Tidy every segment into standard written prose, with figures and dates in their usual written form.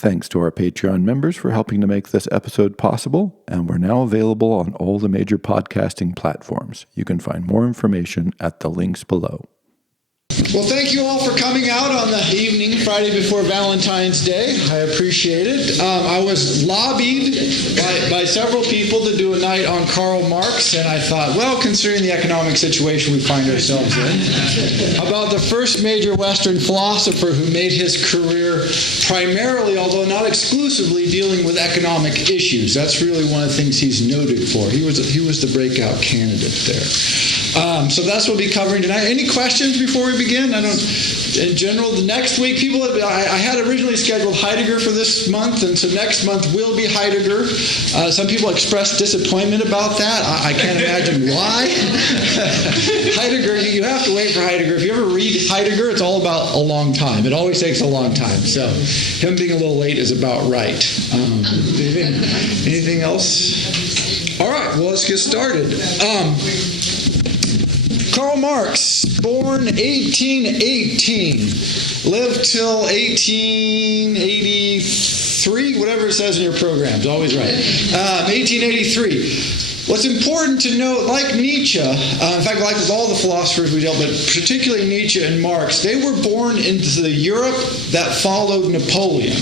Thanks to our Patreon members for helping to make this episode possible, and we're now available on all the major podcasting platforms. You can find more information at the links below. Well, thank you all for coming out on the evening, Friday before Valentine's Day. I appreciate it. I was lobbied by several people to do a night on Karl Marx, and I thought, well, considering the economic situation we find ourselves in, about the first major Western philosopher who made his career primarily, although not exclusively, dealing with economic issues. That's really one of the things he's noted for. He was the breakout candidate there. So that's what we'll be covering tonight. Any questions before we begin? In general, the next week, I had originally scheduled Heidegger for this month, and so next month will be Heidegger. Some people expressed disappointment about that. I can't imagine why. Heidegger, you have to wait for Heidegger. If you ever read Heidegger, it's all about a long time. It always takes a long time. So him being a little late is about right. Anything else? All right, well, let's get started. Karl Marx, born 1818, lived till 1883, whatever it says in your programs, always right. 1883. What's important to note, like Nietzsche, in fact, like with all the philosophers we dealt with, but particularly Nietzsche and Marx, they were born into the Europe that followed Napoleon.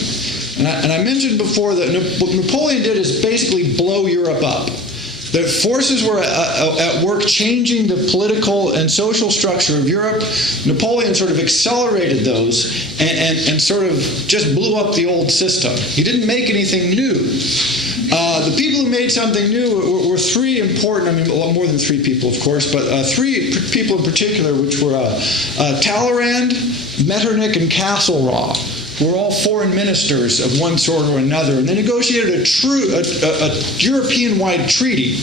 And I mentioned before that what Napoleon did is basically blow Europe up. The forces were at work changing the political and social structure of Europe. Napoleon sort of accelerated those and sort of just blew up the old system. He didn't make anything new. The people who made something new were three important, well, more than three people, of course, but three people in particular, which were Talleyrand, Metternich, and Castlereagh. Were all foreign ministers of one sort or another, and they negotiated a European-wide treaty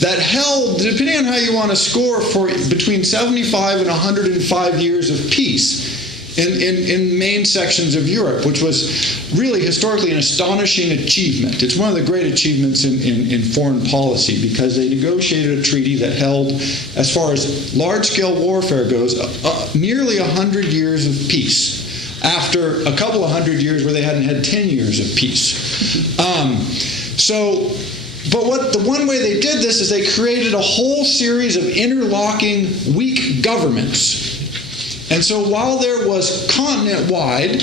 that held, depending on how you want to score, for between 75 and 105 years of peace in main sections of Europe, which was really historically an astonishing achievement. It's one of the great achievements in foreign policy, because they negotiated a treaty that held, as far as large-scale warfare goes, nearly 100 years of peace, after a couple of hundred years where they hadn't had 10 years of peace. But the one way they did this is they created a whole series of interlocking weak governments. And so while there was continent-wide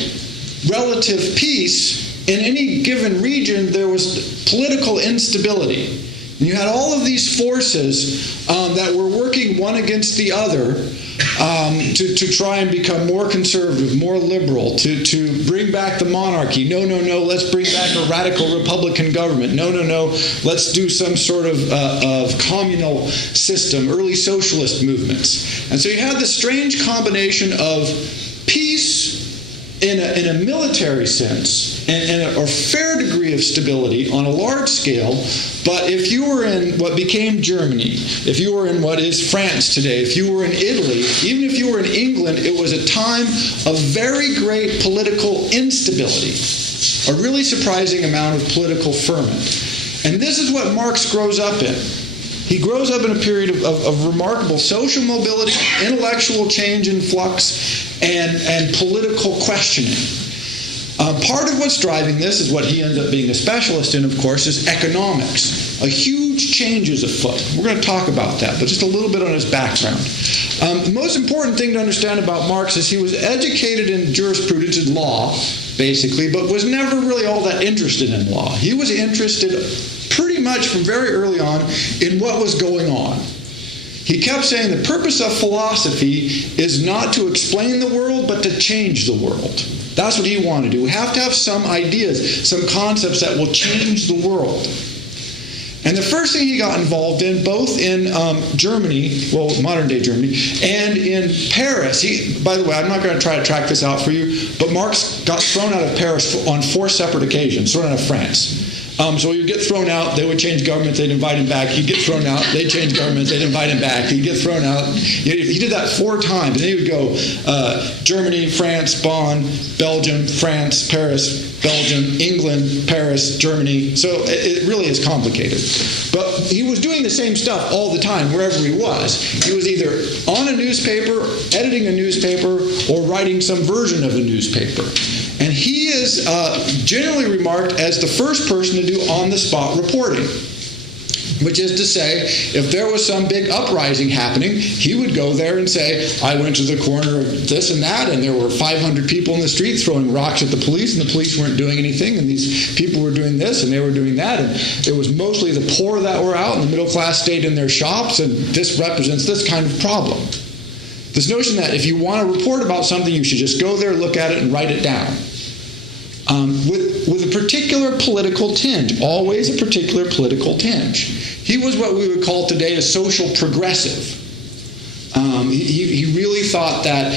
relative peace, in any given region there was political instability. And you had all of these forces that were working one against the other to try and become more conservative, more liberal, to bring back the monarchy. No, let's bring back a radical republican government. No, let's do some sort of communal system, early socialist movements. And so you had this strange combination of peace in a military sense and a fair degree of stability on a large scale. But if you were in what became Germany, if you were in what is France today, if you were in Italy, even if you were in England, it was a time of very great political instability, a really surprising amount of political ferment. And this is what Marx grows up in. He grows up in a period of remarkable social mobility, intellectual change and flux, and political questioning. Part of what's driving this is what he ends up being a specialist in, of course, is economics. A huge change is afoot. We're going to talk about that, but just a little bit on his background. The most important thing to understand about Marx is he was educated in jurisprudence, in law, basically, but was never really all that interested in law. He was interested pretty much from very early on in what was going on. He kept saying the purpose of philosophy is not to explain the world, but to change the world. That's what he wanted to do. We have to have some ideas, some concepts that will change the world. And the first thing he got involved in, both in Germany, well, modern-day Germany, and in Paris. By the way, I'm not going to try to track this out for you, but Marx got thrown out of Paris on 4 separate occasions, thrown out of France. So you get thrown out, they would change government, they'd invite him back. He'd get thrown out, they'd change government, they'd invite him back. He'd get thrown out. He did that 4 times. And then he would go Germany, France, Bonn, Belgium, France, Paris, Belgium, England, Paris, Germany. So it really is complicated. But he was doing the same stuff all the time, wherever he was. He was either on a newspaper, editing a newspaper, or writing some version of a newspaper. And he is generally remarked as the first person to do on-the-spot reporting. Which is to say, if there was some big uprising happening, he would go there and say, I went to the corner of this and that, and there were 500 people in the street throwing rocks at the police, and the police weren't doing anything, and these people were doing this, and they were doing that, and it was mostly the poor that were out, and the middle class stayed in their shops, and this represents this kind of problem. This notion that if you want to report about something, you should just go there, look at it, and write it down. With a particular political tinge, always a particular political tinge. He was what we would call today a social progressive. He really thought that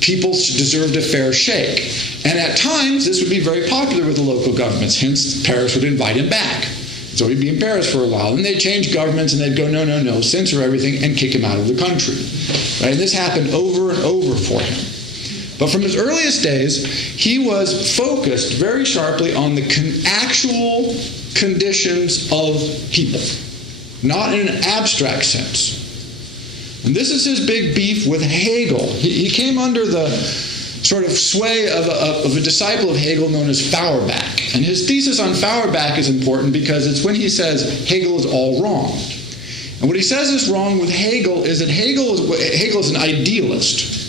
people deserved a fair shake. And at times, this would be very popular with the local governments. Hence, Paris would invite him back. So he'd be in Paris for a while. And they'd change governments, and they'd go, no, no, no, censor everything, and kick him out of the country. Right? And this happened over and over for him. But from his earliest days, he was focused very sharply on the actual conditions of people, not in an abstract sense. And this is his big beef with Hegel. He came under the sort of sway of a disciple of Hegel known as Feuerbach. And his thesis on Feuerbach is important because it's when he says Hegel is all wrong. And what he says is wrong with Hegel is that Hegel is an idealist.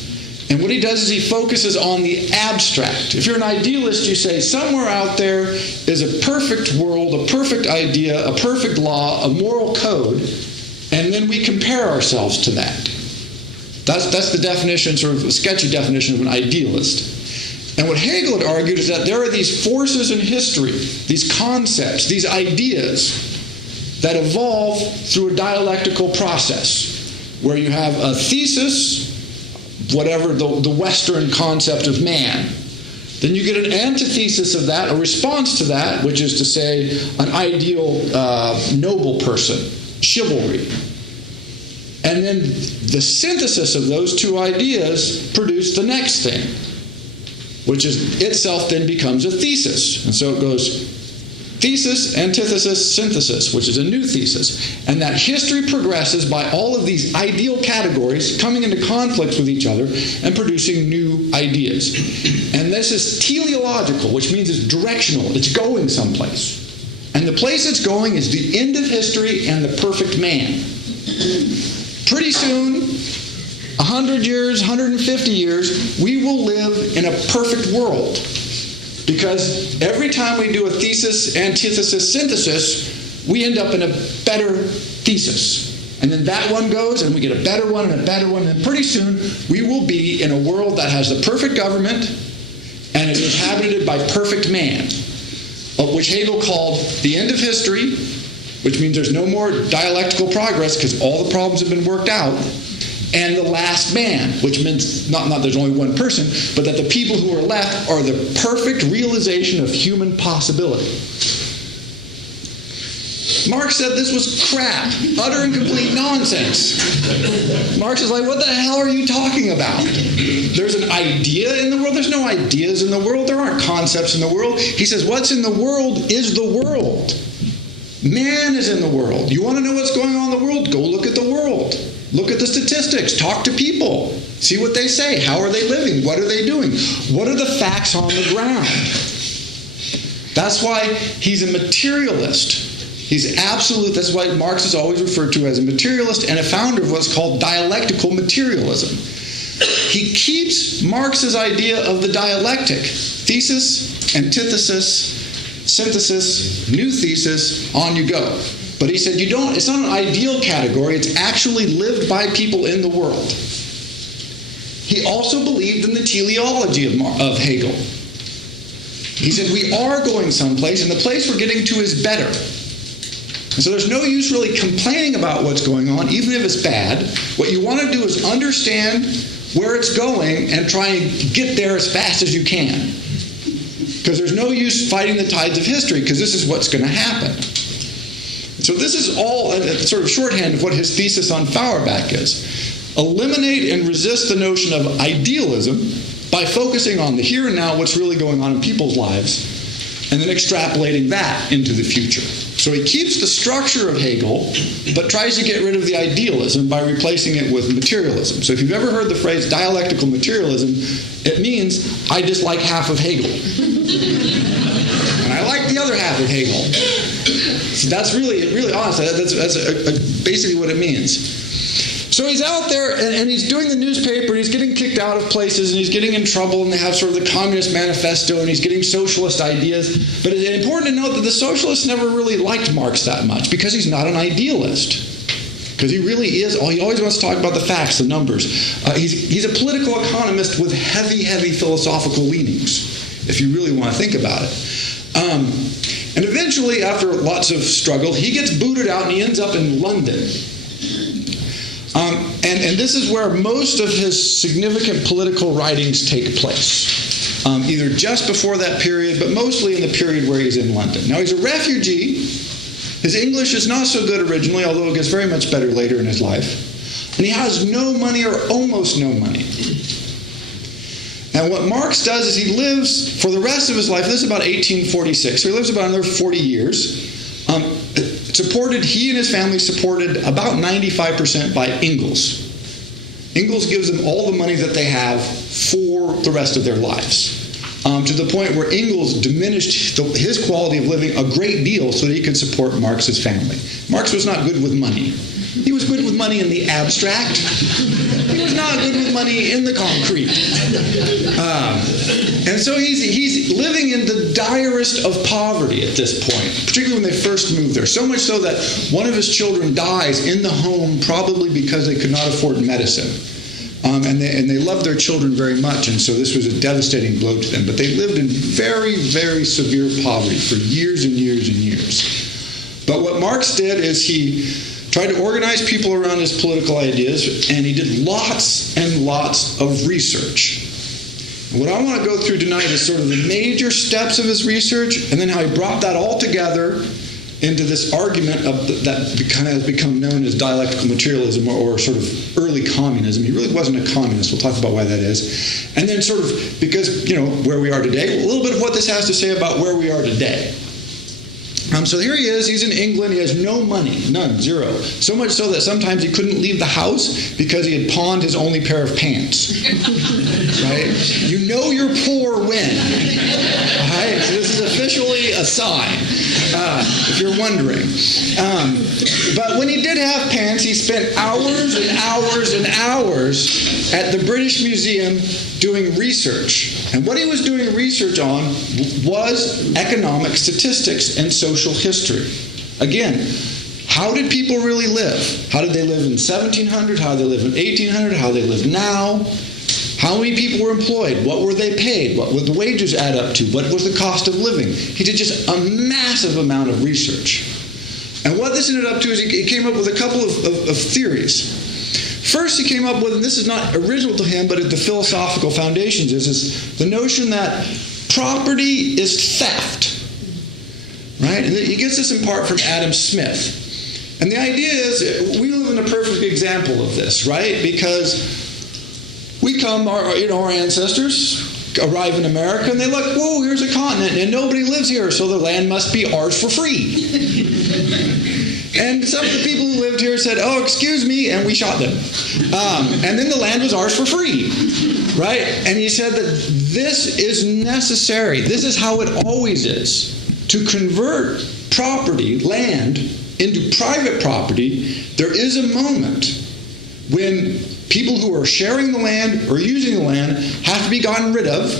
And what he does is he focuses on the abstract. If you're an idealist, you say somewhere out there is a perfect world, a perfect idea, a perfect law, a moral code, and then we compare ourselves to that. That's the definition, sort of a sketchy definition of an idealist. And what Hegel had argued is that there are these forces in history, these concepts, these ideas that evolve through a dialectical process where you have a thesis, whatever the Western concept of man. Then you get an antithesis of that, a response to that, which is to say an ideal noble person, chivalry. And then the synthesis of those two ideas produce the next thing, which is itself then becomes a thesis. And so it goes thesis, antithesis, synthesis, which is a new thesis. And that history progresses by all of these ideal categories coming into conflicts with each other and producing new ideas. And this is teleological, which means it's directional. It's going someplace. And the place it's going is the end of history and the perfect man. Pretty soon, 100 years, 150 years, we will live in a perfect world. Because every time we do a thesis, antithesis, synthesis, we end up in a better thesis. And then that one goes, and we get a better one and a better one, and pretty soon we will be in a world that has the perfect government, and it is inhabited by perfect man, which Hegel called the end of history, which means there's no more dialectical progress because all the problems have been worked out, and the last man, which means not there's only one person, but that the people who are left are the perfect realization of human possibility. Marx said this was crap, utter and complete nonsense. Marx is like, what the hell are you talking about? There's an idea in the world? There's no ideas in the world. There aren't concepts in the world. He says, what's in the world is the world. Man is in the world. You want to know what's going on in the world? Go look at the world. Look at the statistics. Talk to people. See what they say. How are they living? What are they doing? What are the facts on the ground? That's why he's a materialist. He's absolute. That's why Marx is always referred to as a materialist and a founder of what's called dialectical materialism. He keeps Marx's idea of the dialectic, thesis, antithesis, synthesis, new thesis, on you go. But he said it's not an ideal category, it's actually lived by people in the world. He also believed in the teleology of Hegel. He said we are going someplace, and the place we're getting to is better. And so there's no use really complaining about what's going on, even if it's bad. What you want to do is understand where it's going and try and get there as fast as you can. Because there's no use fighting the tides of history, because this is what's going to happen. So this is all a sort of shorthand of what his thesis on Feuerbach is. Eliminate and resist the notion of idealism by focusing on the here and now, what's really going on in people's lives, and then extrapolating that into the future. So he keeps the structure of Hegel, but tries to get rid of the idealism by replacing it with materialism. So if you've ever heard the phrase dialectical materialism, it means I dislike half of Hegel. And I like the other half of Hegel. So that's really honest. That's basically what it means. So he's out there, and he's doing the newspaper, and he's getting kicked out of places, and he's getting in trouble, and they have sort of the Communist Manifesto, and he's getting socialist ideas. But it's important to note that the socialists never really liked Marx that much, because he's not an idealist. Because he really is, he always wants to talk about the facts, the numbers. He's a political economist with heavy philosophical leanings, if you really want to think about it. And eventually, after lots of struggle, he gets booted out, and he ends up in London. And this is where most of his significant political writings take place, either just before that period, but mostly in the period where he's in London. Now, he's a refugee. His English is not so good originally, although it gets very much better later in his life. And he has no money or almost no money. And what Marx does is he lives, for the rest of his life, this is about 1846, so he lives about another 40 years. He and his family supported about 95% by Engels. Engels gives them all the money that they have for the rest of their lives, to the point where Engels diminished his quality of living a great deal so that he could support Marx's family. Marx was not good with money. He was good with money in the abstract. He was not good with money in the concrete. And so he's living in the direst of poverty at this point, particularly when they first moved there. So much so that one of his children dies in the home, probably because they could not afford medicine. And they loved their children very much, and so this was a devastating blow to them. But they lived in very severe poverty for years and years and years. But what Marx did is he tried to organize people around his political ideas, and he did lots and lots of research. And what I want to go through tonight is sort of the major steps of his research, and then how he brought that all together into this argument that kind of has become known as dialectical materialism or sort of early communism. He really wasn't a communist. We'll talk about why that is. And then sort of, because, where we are today, a little bit of what this has to say about where we are today. So here he is, he's in England, he has no money, none, zero. So much so that sometimes he couldn't leave the house because he had pawned his only pair of pants. Right? You know you're poor when. Right? So this is officially a sign, if you're wondering. But when he did have pants, he spent hours and hours and hours at the British Museum doing research. And what he was doing research on was economic statistics and social history. Again, how did people really live? How did they live in 1700? How did they live in 1800? How they live now? How many people were employed? What were they paid? What would the wages add up to? What was the cost of living? He did just a massive amount of research. And what this ended up to is he came up with a couple of theories. First, he came up with, and this is not original to him, but at the philosophical foundations, is the notion that property is theft. Right? And he gets this in part from Adam Smith. And the idea is, we live in a perfect example of this, right? Because we come, our ancestors arrive in America, and they look, whoa, here's a continent, and nobody lives here, so the land must be ours for free. And some of the people who lived here said, oh, excuse me, and we shot them. And then the land was ours for free, right? And he said that this is necessary. This is how it always is. To convert property, land, into private property, there is a moment when people who are sharing the land or using the land have to be gotten rid of,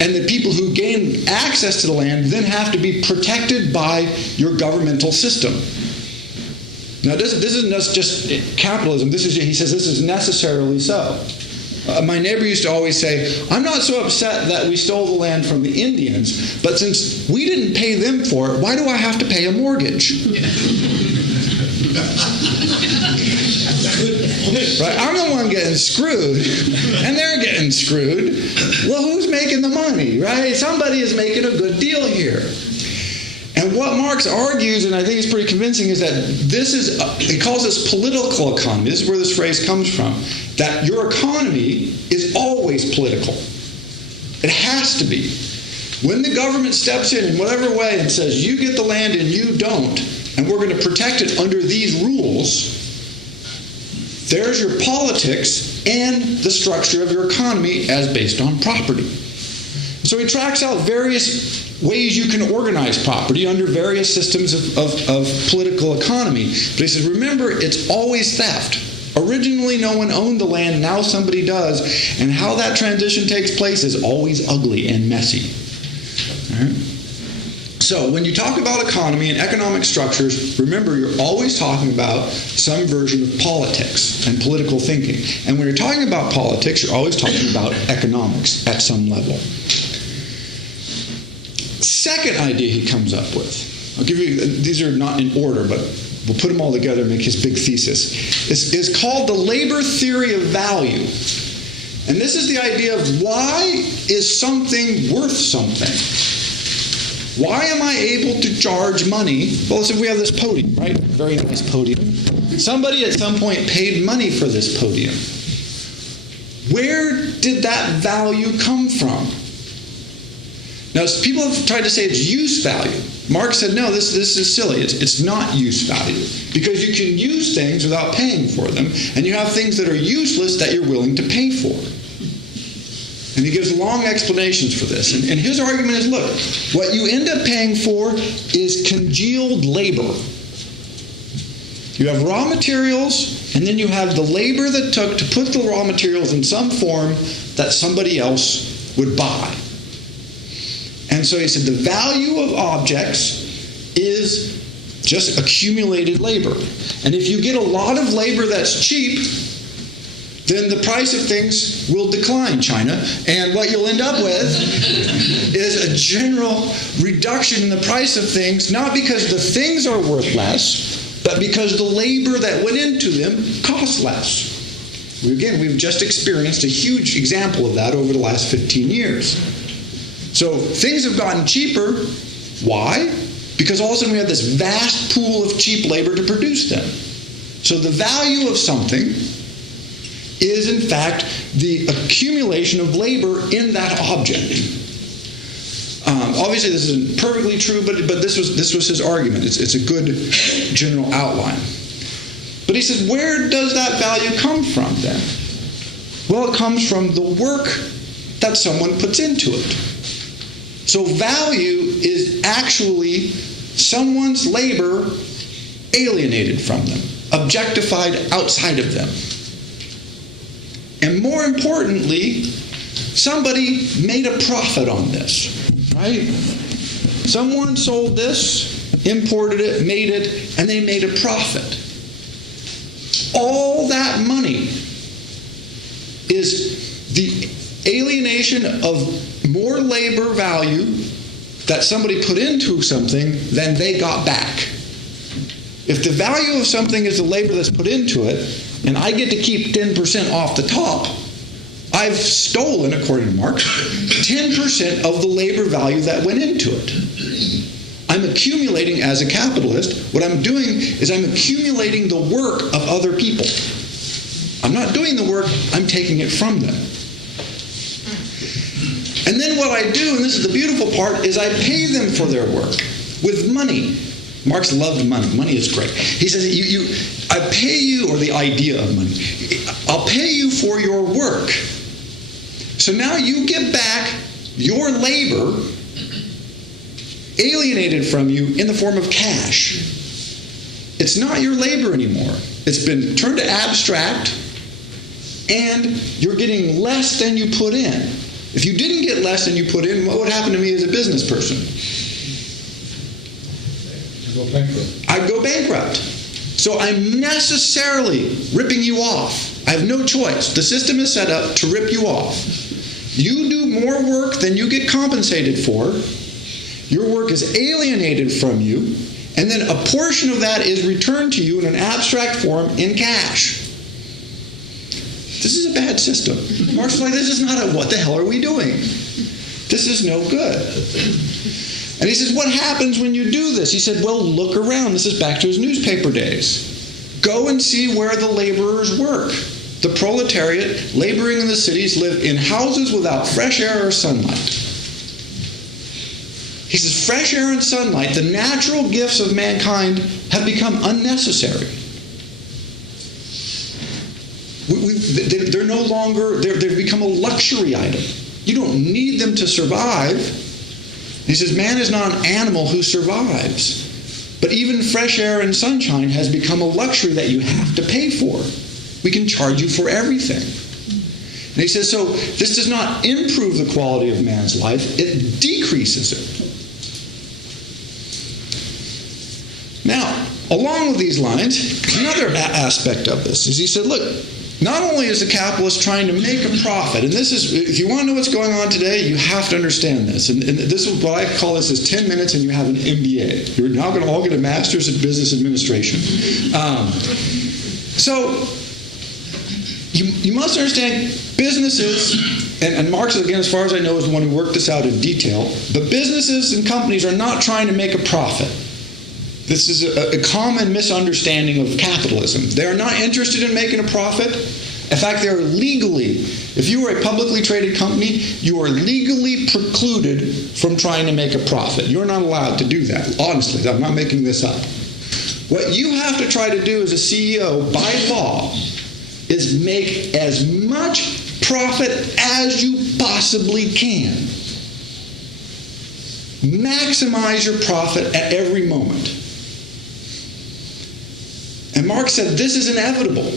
and the people who gain access to the land then have to be protected by your governmental system. Now, this isn't just capitalism. He says this is necessarily so. My neighbor used to always say, I'm not so upset that we stole the land from the Indians, but since we didn't pay them for it, why do I have to pay a mortgage? Right? I'm the one getting screwed, and they're getting screwed. Well, who's making the money, right? Somebody is making a good deal here. And what Marx argues, and I think it's pretty convincing, is that he calls this political economy. This is where this phrase comes from. That your economy is always political. It has to be. When the government steps in whatever way and says, you get the land and you don't, and we're going to protect it under these rules, there's your politics and the structure of your economy as based on property. So he tracks out various ways you can organize property under various systems of political economy. But he says, remember, it's always theft. Originally, no one owned the land. Now somebody does. And how that transition takes place is always ugly and messy. All right? So when you talk about economy and economic structures, remember, you're always talking about some version of politics and political thinking. And when you're talking about politics, you're always talking about economics at some level. Second idea he comes up with, I'll give you, these are not in order, but we'll put them all together and make his big thesis, is called the labor theory of value. And this is the idea of why is something worth something? Why am I able to charge money? Well, let's say we have this podium, right? Very nice podium. Somebody at some point paid money for this podium. Where did that value come from? Now, people have tried to say it's use value. Marx said, no, this is silly. It's not use value. Because you can use things without paying for them, and you have things that are useless that you're willing to pay for. And he gives long explanations for this. And his argument is, look, what you end up paying for is congealed labor. You have raw materials, and then you have the labor that took to put the raw materials in some form that somebody else would buy. And so he said the value of objects is just accumulated labor. And if you get a lot of labor that's cheap, then the price of things will decline, China. And what you'll end up with is a general reduction in the price of things, not because the things are worth less, but because the labor that went into them costs less. Again, we've just experienced a huge example of that over the last 15 years. So things have gotten cheaper. Why? Because all of a sudden we have this vast pool of cheap labor to produce them. So the value of something is in fact the accumulation of labor in that object. Obviously this isn't perfectly true, but this was his argument. It's a good general outline. But he says, where does that value come from then? Well, it comes from the work that someone puts into it. So value is actually someone's labor alienated from them, objectified outside of them. And more importantly, somebody made a profit on this, right? Someone sold this, imported it, made it, and they made a profit. All that money is the alienation of more labor value that somebody put into something than they got back. If the value of something is the labor that's put into it, and I get to keep 10% off the top, I've stolen, according to Marx, 10% of the labor value that went into it. I'm accumulating as a capitalist. What I'm doing is I'm accumulating the work of other people. I'm not doing the work, I'm taking it from them. And then what I do, and this is the beautiful part, is I pay them for their work with money. Marx loved money. Money is great. He says, I pay you, or the idea of money, I'll pay you for your work. So now you get back your labor alienated from you in the form of cash. It's not your labor anymore. It's been turned to abstract, and you're getting less than you put in. If you didn't get less than you put in, what would happen to me as a business person? I'd go bankrupt. So I'm necessarily ripping you off. I have no choice. The system is set up to rip you off. You do more work than you get compensated for. Your work is alienated from you, and then a portion of that is returned to you in an abstract form in cash. This is a bad system. Marx is like, this is not what the hell are we doing? This is no good. And he says, what happens when you do this? He said, well, look around. This is back to his newspaper days. Go and see where the laborers work. The proletariat, laboring in the cities, live in houses without fresh air or sunlight. He says, fresh air and sunlight, the natural gifts of mankind, have become unnecessary. They're no longer, they've become a luxury item. You don't need them to survive. He says, man is not an animal who survives. But even fresh air and sunshine has become a luxury that you have to pay for. We can charge you for everything. And he says, so this does not improve the quality of man's life, it decreases it. Now, along with these lines, another aspect of this is he said, look, not only is the capitalist trying to make a profit, and this is, if you want to know what's going on today, you have to understand this. And this is what I call this is 10 minutes and you have an MBA. You're now going to all get a master's in business administration. So you must understand businesses, and Marx, again, as far as I know, is the one who worked this out in detail, but businesses and companies are not trying to make a profit. This is a common misunderstanding of capitalism. They are not interested in making a profit. In fact, they are legally, if you are a publicly traded company, you are legally precluded from trying to make a profit. You're not allowed to do that. Honestly, I'm not making this up. What you have to try to do as a CEO by law is make as much profit as you possibly can. Maximize your profit at every moment. And Marx said this is inevitable.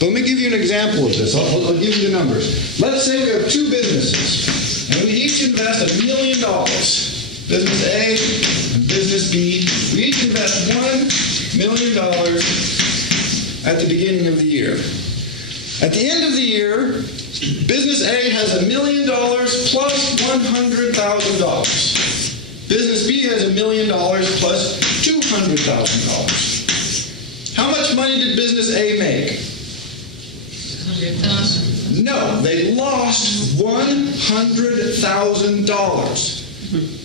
But let me give you an example of this. I'll give you the numbers. Let's say we have two businesses, and we each invest $1 million. Business A and business B. We each invest $1 million at the beginning of the year. At the end of the year, business A has $1 million plus $100,000. Business B has $1 million plus $200,000. How much money did business A make? 100,000. No, they lost $100,000.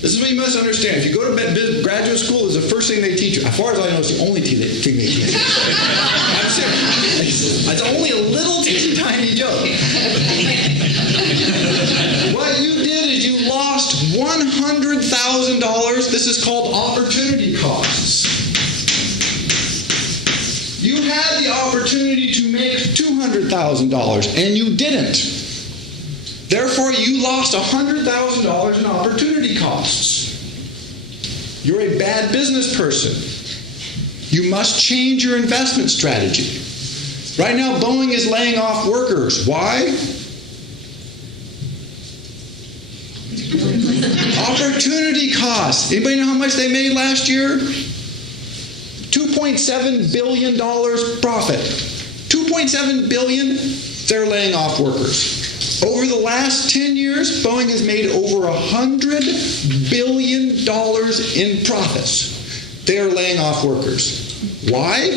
This is what you must understand. If you go to graduate school, it's the first thing they teach you. As far as I know, it's the only thing they teach you. I'm serious. It's only a little teeny tiny joke. What you did is you lost $100,000. This is called opportunity costs. You had the opportunity to make $200,000, and you didn't. Therefore, you lost $100,000 in opportunity costs. You're a bad business person. You must change your investment strategy. Right now, Boeing is laying off workers. Why? Opportunity costs. Anybody know how much they made last year? $2.7 billion profit. $2.7 billion, they're laying off workers. Over the last 10 years, Boeing has made over $100 billion in profits. They are laying off workers. Why?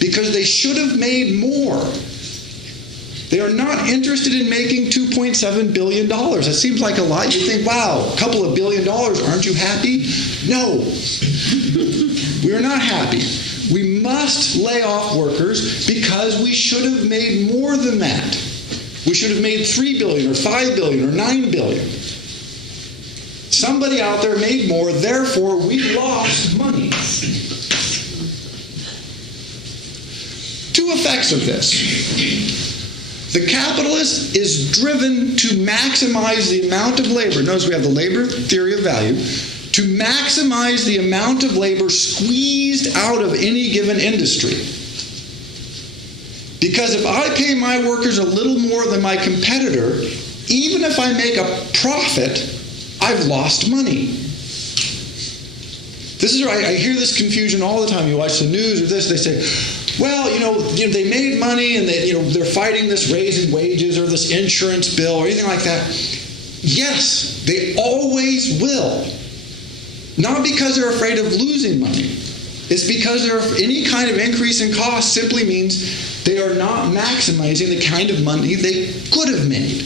Because they should have made more. They are not interested in making $2.7 billion. That seems like a lot. You think, wow, a couple of $1 billion, aren't you happy? No. We are not happy. We must lay off workers because we should have made more than that. We should have made $3 billion or $5 billion or $9 billion. Somebody out there made more, therefore we lost money. Two effects of this. The capitalist is driven to maximize the amount of labor. Notice we have the labor theory of value. To maximize the amount of labor squeezed out of any given industry. Because if I pay my workers a little more than my competitor, even if I make a profit, I've lost money. This is where I hear this confusion all the time. You watch the news or this, they say, well, they made money and they're fighting this raise in wages or this insurance bill or anything like that. Yes, they always will. Not because they're afraid of losing money. It's because any kind of increase in cost simply means they are not maximizing the kind of money they could have made.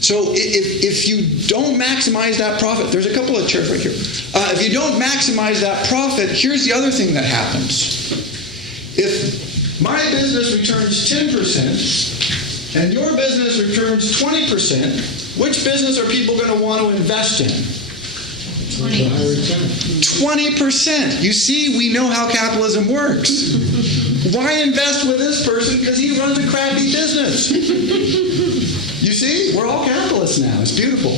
So if you don't maximize that profit, there's a couple of chairs right here. If you don't maximize that profit, here's the other thing that happens. If my business returns 10% and your business returns 20%, Which business are people going to want to invest in? 20%. You see, we know how capitalism works. Why invest with this person? Because he runs a crappy business. You see, we're all capitalists now. It's beautiful.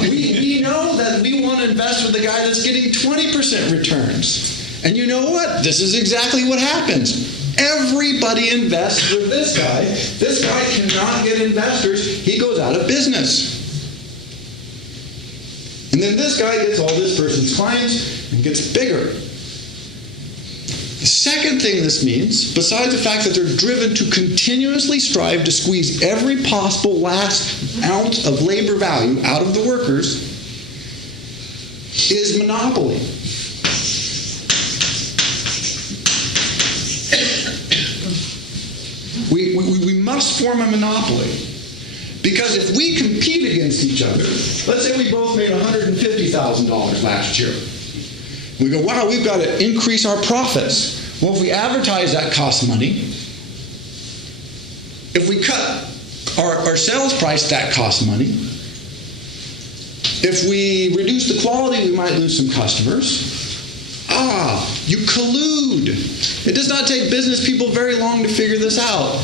We know that we want to invest with the guy that's getting 20% returns. And you know what? This is exactly what happens. Everybody invests with this guy. This guy cannot get investors. He goes out of business. And then this guy gets all this person's clients and gets bigger. The second thing this means, besides the fact that they're driven to continuously strive to squeeze every possible last ounce of labor value out of the workers, is monopoly. We must form a monopoly. Because if we compete against each other, let's say we both made $150,000 last year. We go, wow, we've got to increase our profits. Well, if we advertise, that costs money. If we cut our sales price, that costs money. If we reduce the quality, we might lose some customers. You collude. It does not take business people very long to figure this out.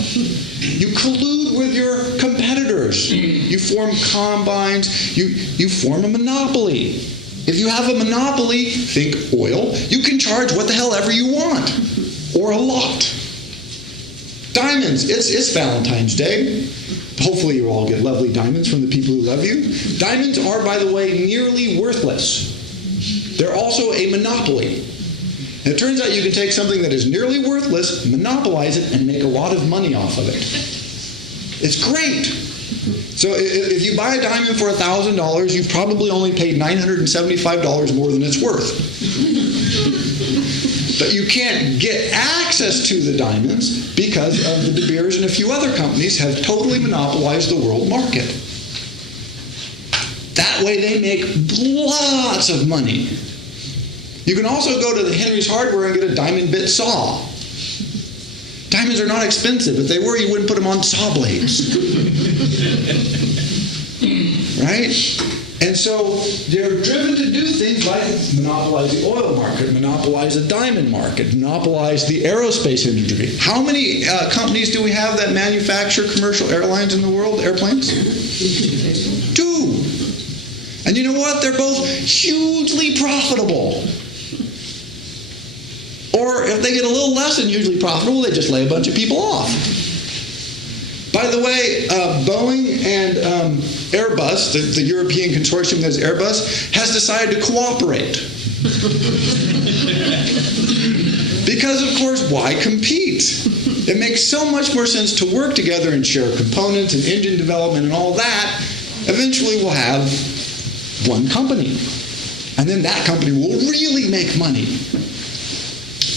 You collude with your competitors. You form combines. You form a monopoly. If you have a monopoly, think oil, you can charge what the hell ever you want. Or a lot. Diamonds. It's Valentine's Day. Hopefully you all get lovely diamonds from the people who love you. Diamonds are, by the way, nearly worthless. They're also a monopoly. And it turns out you can take something that is nearly worthless, monopolize it, and make a lot of money off of it. It's great. So if you buy a diamond for $1,000, you've probably only paid $975 more than it's worth. But you can't get access to the diamonds because of the De Beers and a few other companies have totally monopolized the world market. That way they make lots of money. You can also go to the Henry's Hardware and get a diamond bit saw. Diamonds are not expensive. If they were, you wouldn't put them on saw blades. Right? And so they're driven to do things like monopolize the oil market, monopolize the diamond market, monopolize the aerospace industry. How many companies do we have that manufacture commercial airlines in the world, airplanes? 2. And you know what? They're both hugely profitable. Or if they get a little less than hugely profitable, they just lay a bunch of people off. By the way, Boeing and Airbus, the European consortium that is Airbus, has decided to cooperate. Because, of course, why compete? It makes so much more sense to work together and share components and engine development and all that. Eventually we'll have one company. And then that company will really make money.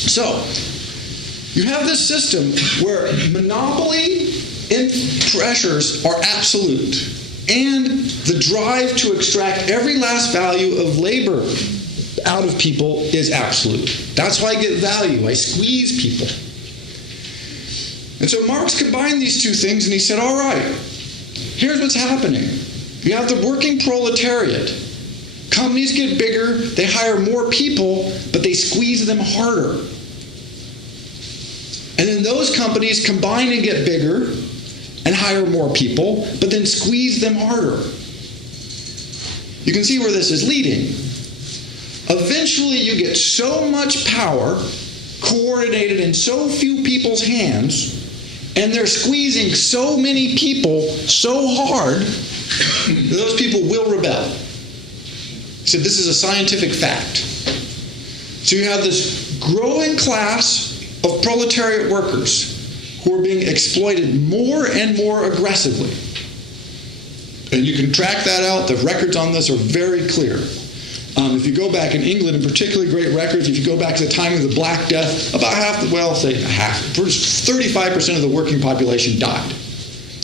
So, you have this system where monopoly and pressures are absolute, and the drive to extract every last value of labor out of people is absolute. That's why I get value. I squeeze people. And so Marx combined these two things, and he said, all right, here's what's happening. You have the working proletariat. Companies get bigger, they hire more people, but they squeeze them harder. And then those companies combine and get bigger and hire more people, but then squeeze them harder. You can see where this is leading. Eventually you get so much power coordinated in so few people's hands, and they're squeezing so many people so hard that those people will rebel. He said this is a scientific fact. So you have this growing class of proletariat workers who are being exploited more and more aggressively. And you can track that out. The records on this are very clear. If you go back in England, in particularly great records, if you go back to the time of the Black Death, about 35% of the working population died.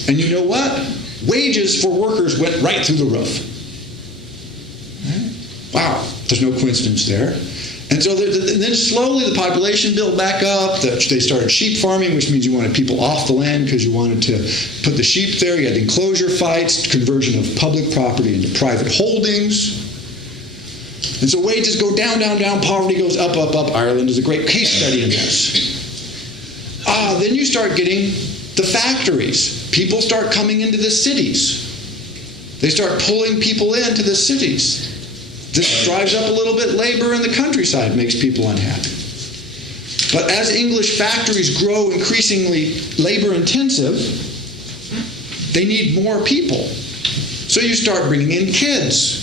And you know what? Wages for workers went right through the roof. Wow, there's no coincidence there. And so then slowly the population built back up. They started sheep farming, which means you wanted people off the land because you wanted to put the sheep there. You had enclosure fights, conversion of public property into private holdings. And so wages go down, down, down. Poverty goes up, up, up. Ireland is a great case study in this. Then you start getting the factories. People start coming into the cities. They start pulling people into the cities. This drives up a little bit labor in the countryside, makes people unhappy. But as English factories grow increasingly labor intensive, they need more people. So you start bringing in kids.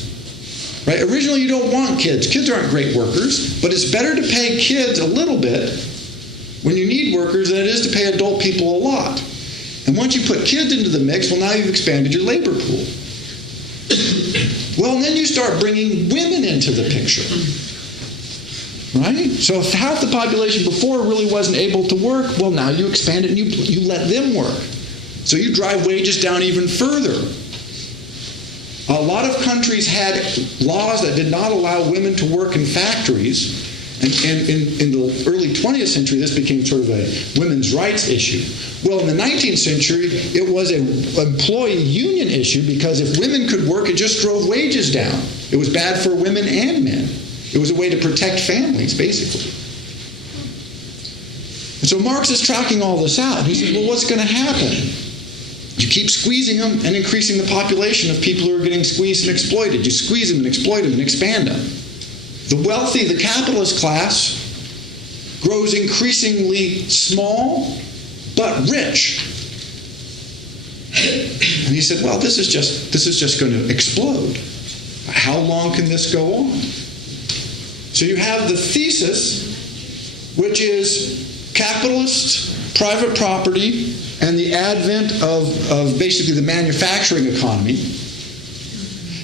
Right? Originally you don't want kids. Kids aren't great workers, but it's better to pay kids a little bit when you need workers than it is to pay adult people a lot. And once you put kids into the mix, well, now you've expanded your labor pool. Well, and then you start bringing women into the picture. Right? So if half the population before really wasn't able to work, well, now you expand it and you let them work. So you drive wages down even further. A lot of countries had laws that did not allow women to work in factories. And in the early 20th century, this became sort of a women's rights issue. Well, in the 19th century, it was an employee union issue because if women could work, it just drove wages down. It was bad for women and men. It was a way to protect families, basically. And so Marx is tracking all this out. He says, well, what's going to happen? You keep squeezing them and increasing the population of people who are getting squeezed and exploited. You squeeze them and exploit them and expand them. The wealthy, the capitalist class, grows increasingly small but rich. And he said, well, this is just going to explode. How long can this go on? So you have the thesis, which is capitalist private property and the advent of basically the manufacturing economy.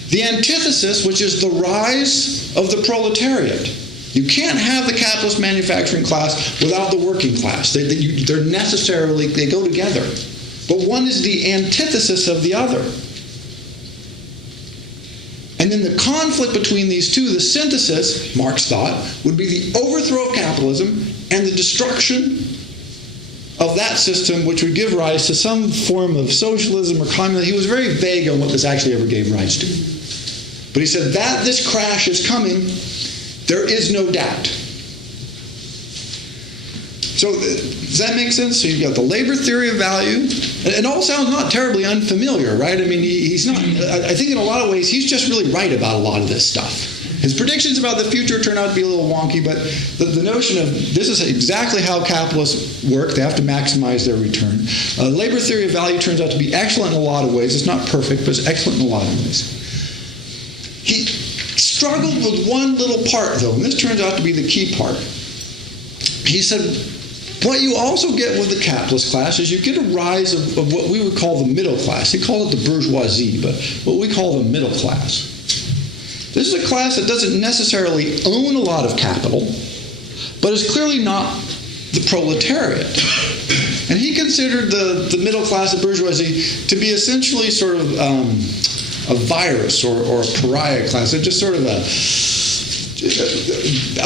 The antithesis, which is the rise of the proletariat. You can't have the capitalist manufacturing class without the working class. They're necessarily, they go together. But one is the antithesis of the other. And then the conflict between these two, the synthesis, Marx thought, would be the overthrow of capitalism and the destruction of that system, which would give rise to some form of socialism or communism. He was very vague on what this actually ever gave rise to. But he said that this crash is coming, there is no doubt. So does that make sense? So you've got the labor theory of value. It all sounds not terribly unfamiliar, right? I mean, he's not, I think in a lot of ways, he's just really right about a lot of this stuff. His predictions about the future turn out to be a little wonky, but the notion of this is exactly how capitalists work. They have to maximize their return. Labor theory of value turns out to be excellent in a lot of ways. It's not perfect, but it's excellent in a lot of ways. He struggled with one little part, though, and this turns out to be the key part. He said, what you also get with the capitalist class is you get a rise of what we would call the middle class. He called it the bourgeoisie, but what we call the middle class. This is a class that doesn't necessarily own a lot of capital, but is clearly not the proletariat. And he considered the middle class, the bourgeoisie, to be essentially sort of a virus or a pariah class. They're just sort of a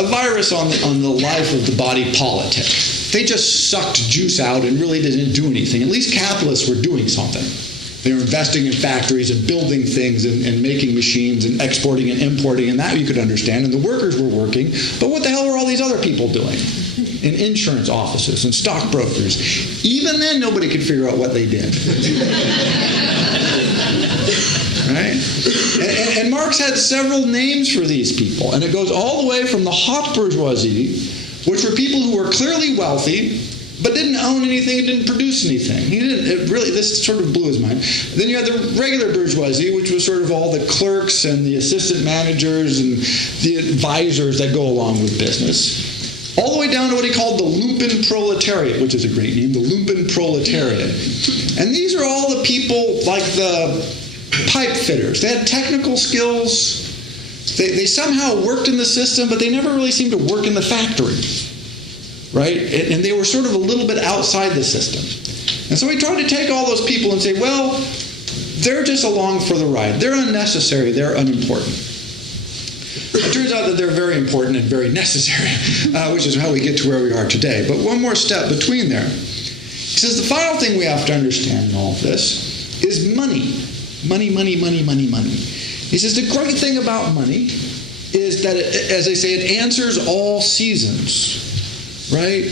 virus on the life of the body politic. They just sucked juice out and really didn't do anything. At least capitalists were doing something. They were investing in factories and building things and making machines and exporting and importing, and that you could understand. And the workers were working. But what the hell were all these other people doing? In insurance offices and stockbrokers. Even then, nobody could figure out what they did. Right? And Marx had several names for these people. And it goes all the way from the hot bourgeoisie, which were people who were clearly wealthy, but didn't own anything and didn't produce anything. This sort of blew his mind. Then you had the regular bourgeoisie, which was sort of all the clerks and the assistant managers and the advisors that go along with business. All the way down to what he called the lumpen proletariat, which is a great name, the lumpen proletariat. And these are all the people like the pipe fitters. They had technical skills. They somehow worked in the system, but they never really seemed to work in the factory. Right? And they were sort of a little bit outside the system. And so he tried to take all those people and say, well, they're just along for the ride. They're unnecessary. They're unimportant. It turns out that they're very important and very necessary, which is how we get to where we are today. But one more step between there. He says the final thing we have to understand in all of this is money. Money, money, money, money, money. He says the great thing about money is that, as they say, it answers all seasons, right?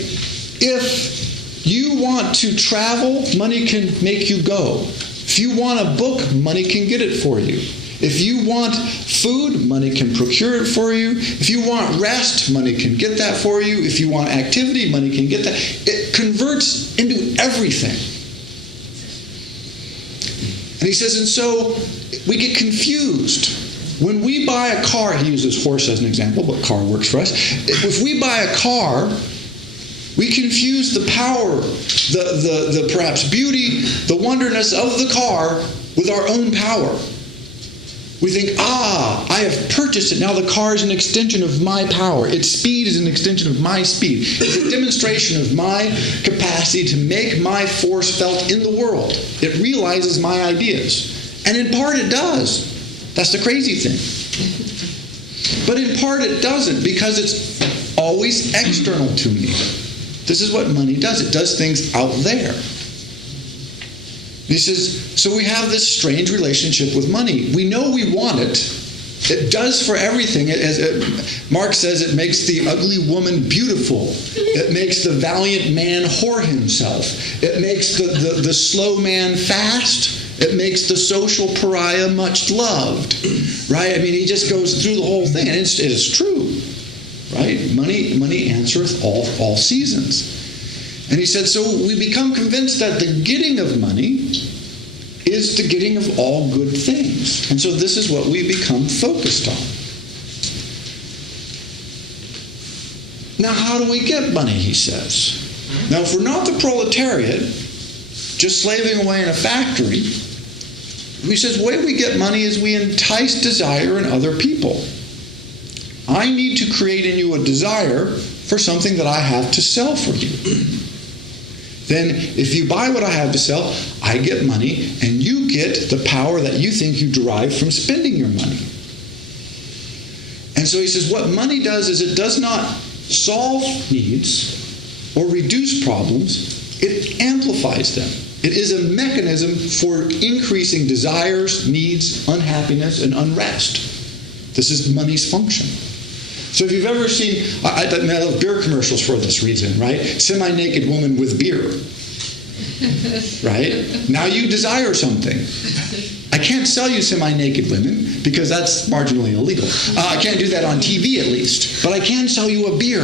If you want to travel, money can make you go. If you want a book, money can get it for you. If you want food, money can procure it for you. If you want rest, money can get that for you. If you want activity, money can get that. It converts into everything. And he says, and so we get confused. When we buy a car, he uses horse as an example, but car works for us. If we buy a car, we confuse the power, the perhaps beauty, the wonderness of the car with our own power. We think, I have purchased it. Now the car is an extension of my power. Its speed is an extension of my speed. It's a demonstration of my capacity to make my force felt in the world. It realizes my ideas. And in part it does. That's the crazy thing. But in part it doesn't, because it's always external to me. This is what money does. It does things out there. He says, so we have this strange relationship with money. We know we want it. It does for everything. Marx says it makes the ugly woman beautiful. It makes the valiant man whore himself. It makes the slow man fast. It makes the social pariah much loved. Right? I mean, he just goes through the whole thing. And it is true. Right? Money answereth all seasons. And he said, so we become convinced that the getting of money is the getting of all good things. And so this is what we become focused on. Now, how do we get money, he says? Now, if we're not the proletariat, just slaving away in a factory, he says the way we get money is we entice desire in other people. I need to create in you a desire for something that I have to sell for you. Then if you buy what I have to sell, I get money, and you get the power that you think you derive from spending your money. And so he says what money does is it does not solve needs or reduce problems, it amplifies them. It is a mechanism for increasing desires, needs, unhappiness, and unrest. This is money's function. So if you've ever seen, I love beer commercials for this reason, right? Semi-naked woman with beer, right? Now you desire something. I can't sell you semi-naked women because that's marginally illegal. I can't do that on TV at least, but I can sell you a beer.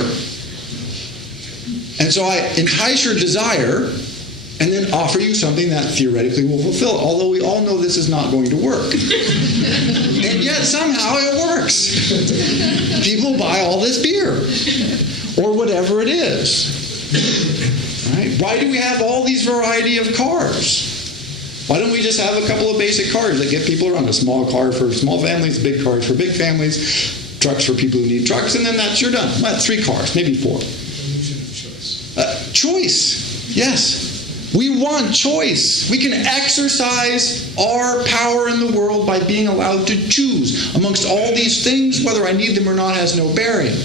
And so I entice your desire and then offer you something that theoretically will fulfill it, although we all know this is not going to work. And yet somehow it works. People buy all this beer or whatever it is. Right? Why do we have all these variety of cars? Why don't we just have a couple of basic cars that get people around? A small car for small families, big cars for big families, trucks for people who need trucks, and then you're done. Well, that's 3 cars, maybe 4. Choice. Yes. We want choice. We can exercise our power in the world by being allowed to choose. Amongst all these things, whether I need them or not has no bearing.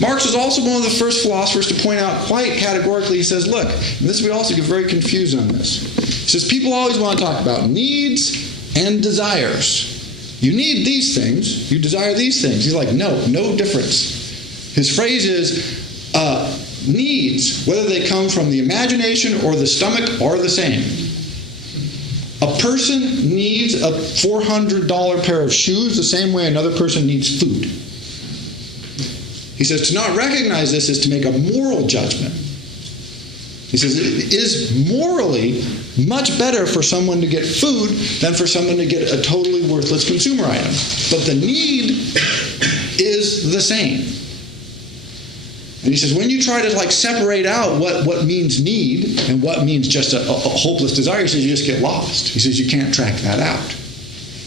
Marx was also one of the first philosophers to point out quite categorically, he says, look, and this we also get very confused on this. He says, people always want to talk about needs and desires. You need these things, you desire these things. He's like, no difference. His phrase is, needs, whether they come from the imagination or the stomach, are the same. A person needs a $400 pair of shoes the same way another person needs food. He says to not recognize this is to make a moral judgment. He says it is morally much better for someone to get food than for someone to get a totally worthless consumer item. But the need is the same. And he says, when you try to separate out what means need and what means just a hopeless desire, he says you just get lost. He says you can't track that out.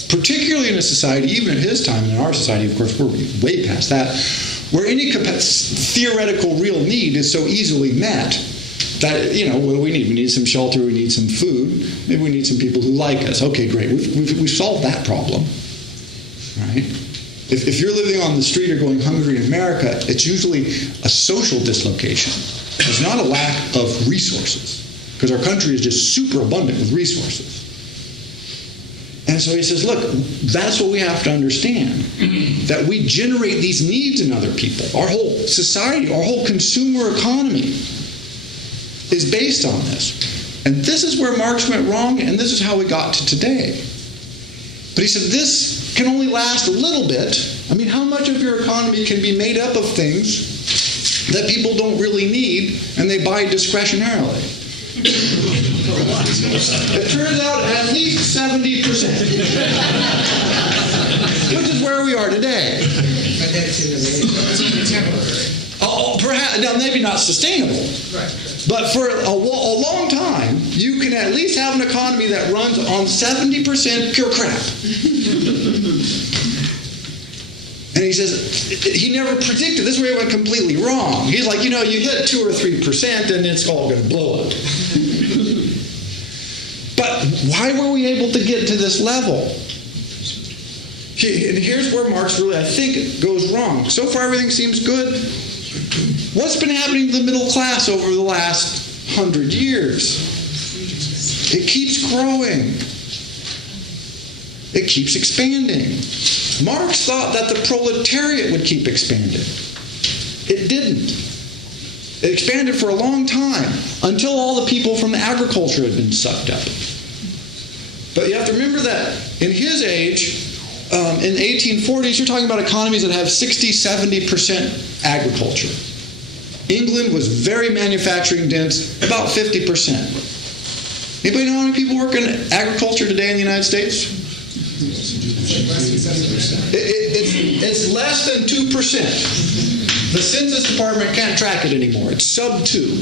Particularly in a society, even at his time, in our society, of course, we're way past that, where any theoretical real need is so easily met that, what do we need? We need some shelter, we need some food, maybe we need some people who like us. Okay, great, we've solved that problem, right? if you're living on the street or going hungry in America, it's usually a social dislocation. It's not a lack of resources, because our country is just super abundant with resources. And so he says, look, that's what we have to understand, that we generate these needs in other people. Our whole society, our whole consumer economy is based on this. And this is where Marx went wrong, and this is how we got to today. But he said this can only last a little bit. I mean, how much of your economy can be made up of things that people don't really need and they buy discretionarily? It turns out at least 70%. Which is where we are today. But that's only temporary. Oh, perhaps, now maybe not sustainable. Right. But for a long time, you can at least have an economy that runs on 70% pure crap. And he says, he never predicted. This is where he went completely wrong. He's like, you hit 2 or 3% and it's all going to blow out. But why were we able to get to this level? And here's where Marx really, I think, goes wrong. So far, everything seems good. What's been happening to the middle class over the last 100 years? It keeps growing. It keeps expanding. Marx thought that the proletariat would keep expanding. It didn't. It expanded for a long time, until all the people from agriculture had been sucked up. But you have to remember that in his age, in the 1840s, you're talking about economies that have 60-70% agriculture. England was very manufacturing dense, about 50%. Anybody know how many people work in agriculture today in the United States? It's less than 2%. The Census Department can't track it anymore. It's sub 2.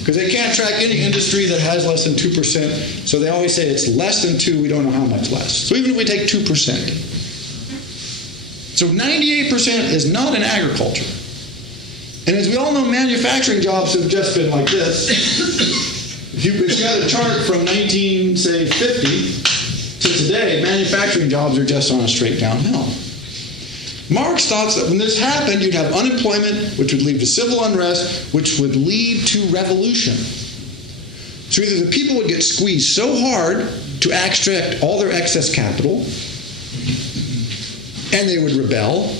Because they can't track any industry that has less than 2%. So they always say it's less than 2, we don't know how much less. So even if we take 2%. So 98% is not in agriculture. And as we all know, manufacturing jobs have just been like this. If you've got a chart from 1950 to today, manufacturing jobs are just on a straight downhill. Marx thought that when this happened, you'd have unemployment, which would lead to civil unrest, which would lead to revolution. So either the people would get squeezed so hard to extract all their excess capital, and they would rebel,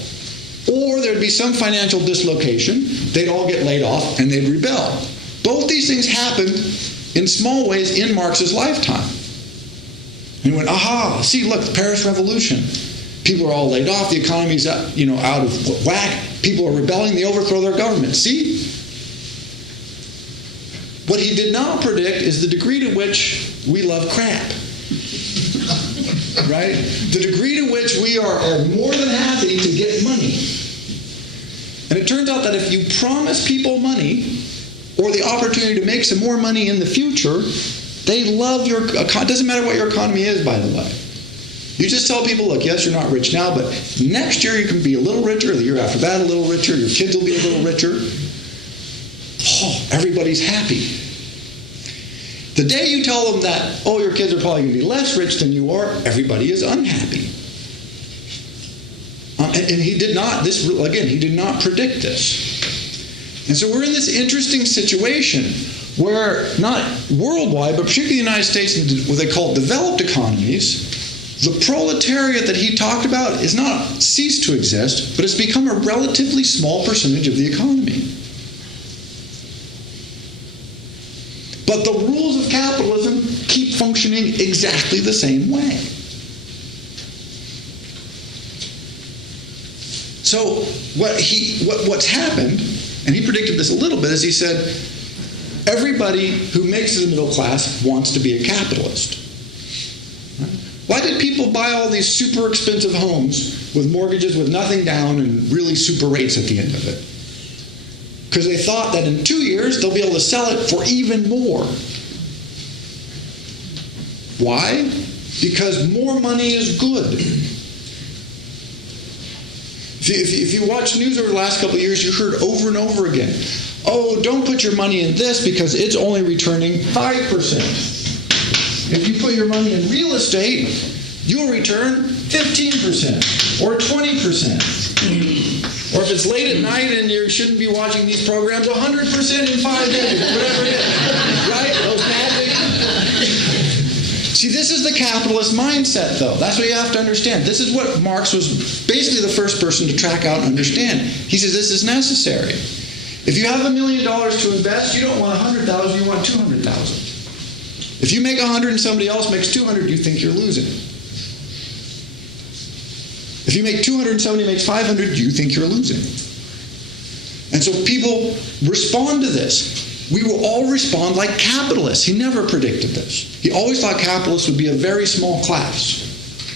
or there'd be some financial dislocation, they'd all get laid off, and they'd rebel. Both these things happened in small ways in Marx's lifetime. And he went, aha, see, look, the Paris Revolution. People are all laid off. The economy's out of whack. People are rebelling. They overthrow their government. See? What he did not predict is the degree to which we love crap. Right? The degree to which we are more than happy to get money. And it turns out that if you promise people money or the opportunity to make some more money in the future, they love your economy. It doesn't matter what your economy is, by the way. You just tell people, look, yes, you're not rich now, but next year you can be a little richer, the year after that a little richer, your kids will be a little richer. Oh, everybody's happy. The day you tell them that, oh, your kids are probably going to be less rich than you are, everybody is unhappy. And he did not, he did not predict this. And so we're in this interesting situation where, not worldwide, but particularly in the United States, what they call developed economies, the proletariat that he talked about is not ceased to exist, but it's become a relatively small percentage of the economy. But the rules of capitalism keep functioning exactly the same way. So what's happened, and he predicted this a little bit, is he said, everybody who makes it in the middle class wants to be a capitalist. Why did people buy all these super expensive homes with mortgages with nothing down and really super rates at the end of it? Because they thought that in 2 years they'll be able to sell it for even more. Why? Because more money is good. If you watch news over the last couple of years, you heard over and over again, oh, don't put your money in this because it's only returning 5%. If you put your money in real estate, you'll return 15%. or 20%. Or if it's late at night and you shouldn't be watching these programs, 100% in 5 days, whatever it is. Right? Those magic. See, this is the capitalist mindset, though. That's what you have to understand. This is what Marx was basically the first person to track out and understand. He says this is necessary. If you have $1 million to invest, you don't want 100,000, you want 200,000. If you make 100 and somebody else makes 200, you think you're losing. If you make 200 and somebody makes 500, you think you're losing. And so people respond to this. We will all respond like capitalists. He never predicted this. He always thought capitalists would be a very small class.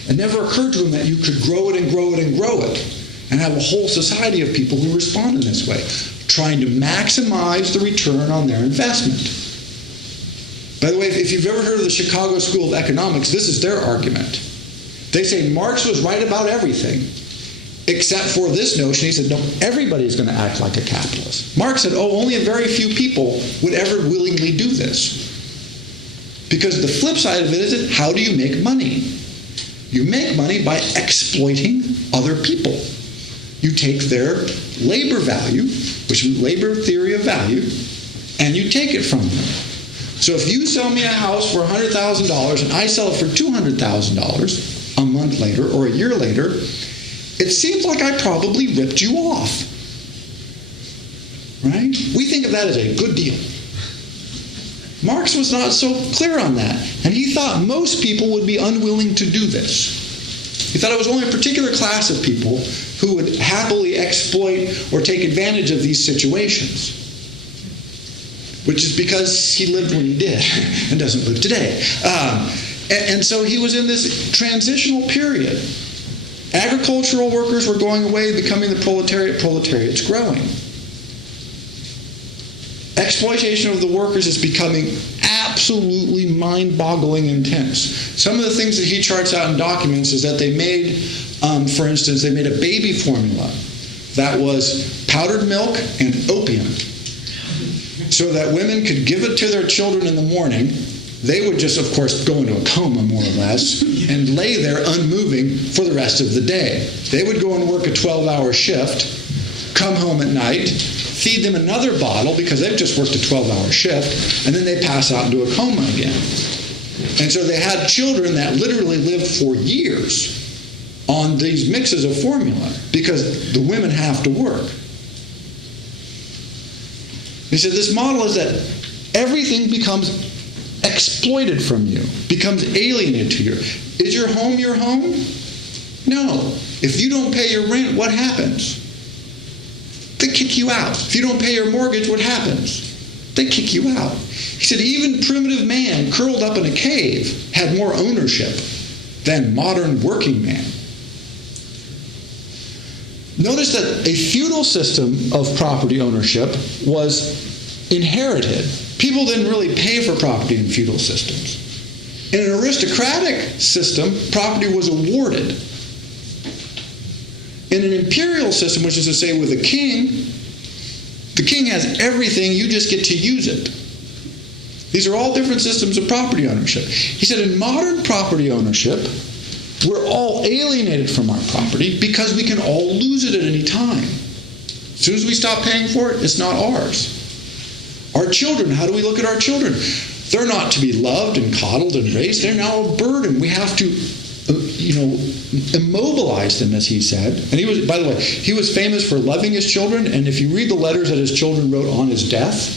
It never occurred to him that you could grow it and grow it and grow it and have a whole society of people who respond in this way, trying to maximize the return on their investment. By the way, if you've ever heard of the Chicago School of Economics, this is their argument. They say Marx was right about everything, except for this notion. He said, no, everybody's going to act like a capitalist. Marx said, only a very few people would ever willingly do this. Because the flip side of it is, how do you make money? You make money by exploiting other people. You take their labor value, which is labor theory of value, and you take it from them. So if you sell me a house for $100,000 and I sell it for $200,000 a month later or a year later, it seems like I probably ripped you off. Right? We think of that as a good deal. Marx was not so clear on that. And he thought most people would be unwilling to do this. He thought it was only a particular class of people who would happily exploit or take advantage of these situations. Which is because he lived when he did and doesn't live today. And so he was in this transitional period. Agricultural workers were going away, becoming the proletariat. Proletariat's growing. Exploitation of the workers is becoming absolutely mind-boggling intense. Some of the things that he charts out in documents is that they made, for instance, they made a baby formula that was powdered milk and opium, so that women could give it to their children in the morning. They would just, of course, go into a coma, more or less, and lay there unmoving for the rest of the day. They would go and work a 12-hour shift, come home at night, feed them another bottle because they've just worked a 12-hour shift, and then they pass out into a coma again. And so they had children that literally lived for years on these mixes of formula because the women have to work. He said this model is that everything becomes exploited from you, becomes alienated to you. Is your home your home? No. If you don't pay your rent, what happens? They kick you out. If you don't pay your mortgage, what happens? They kick you out. He said even primitive man curled up in a cave had more ownership than modern working man. Notice that a feudal system of property ownership was inherited. People didn't really pay for property in feudal systems. In an aristocratic system, property was awarded. In an imperial system, which is to say with a king, the king has everything, you just get to use it. These are all different systems of property ownership. He said in modern property ownership, we're all alienated from our property because we can all lose it at any time. As soon as we stop paying for it, it's not ours. Our children, how do we look at our children? They're not to be loved and coddled and raised. They're now a burden. We have to, immobilize them, as he said. And he was, by the way, he was famous for loving his children. And if you read the letters that his children wrote on his death,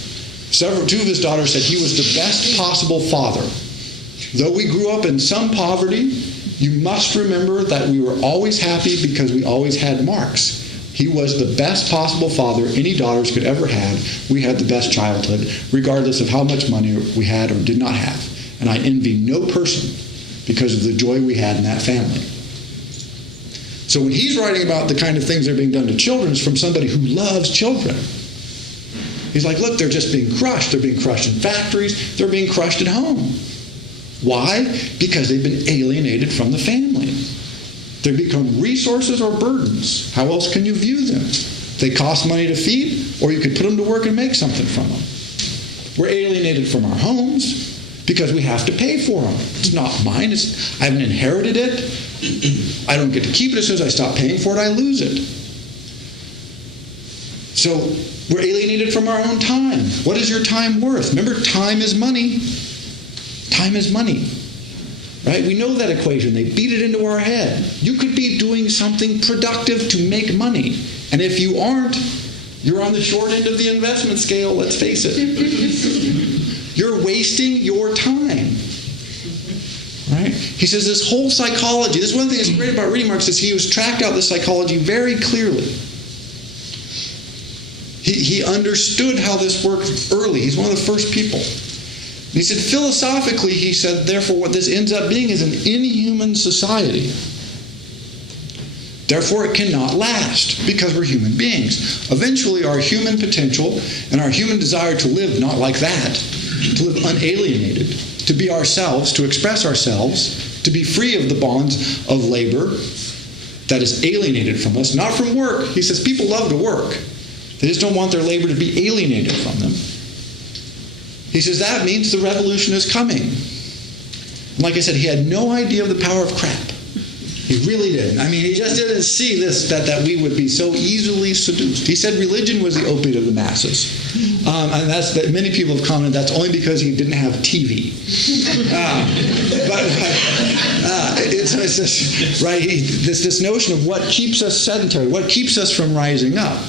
two of his daughters said he was the best possible father. Though we grew up in some poverty, you must remember that we were always happy because we always had Marx. He was the best possible father any daughters could ever have. We had the best childhood, regardless of how much money we had or did not have. And I envy no person because of the joy we had in that family. So when he's writing about the kind of things that are being done to children, it's from somebody who loves children. He's like, look, they're just being crushed. They're being crushed in factories. They're being crushed at home. Why? Because they've been alienated from the family. They become resources or burdens. How else can you view them? They cost money to feed, or you could put them to work and make something from them. We're alienated from our homes. because we have to pay for them. It's not mine. I haven't inherited it. I don't get to keep it. As soon as I stop paying for it, I lose it. So we're alienated from our own time. What is your time worth? Remember, time is money. Time is money. Right? We know that equation. They beat it into our head. You could be doing something productive to make money. And if you aren't, you're on the short end of the investment scale, let's face it. You're wasting your time. Right? He says this whole psychology, this is one thing that's great about reading Marx, is he was tracked out this psychology very clearly. He understood how this worked early. He's one of the first people. And he said, philosophically, he said, therefore, what this ends up being is an inhuman society. Therefore, it cannot last, because we're human beings. Eventually, our human potential and our human desire to live not like that, to live unalienated, to be ourselves, to express ourselves, to be free of the bonds of labor that is alienated from us, not from work. He says people love to work. They just don't want their labor to be alienated from them. He says that means the revolution is coming. And like I said, he had no idea of the power of crap. He really didn't. I mean, he just didn't see this, that we would be so easily seduced. He said religion was the opiate of the masses. And that's that many people have commented that's only because he didn't have TV. It's this, right? This notion of what keeps us sedentary, what keeps us from rising up.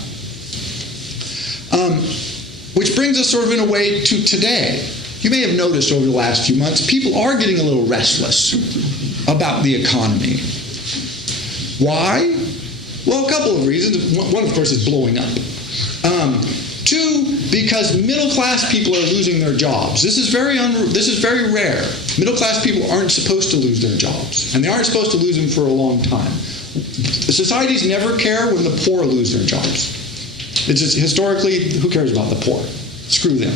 Which brings us sort of in a way to today. You may have noticed over the last few months, people are getting a little restless about the economy. Why? Well, a couple of reasons. One, of course, is blowing up. Two, because middle-class people are losing their jobs. This is very rare. Middle-class people aren't supposed to lose their jobs, and they aren't supposed to lose them for a long time. Societies never care when the poor lose their jobs. It's just historically, who cares about the poor? Screw them.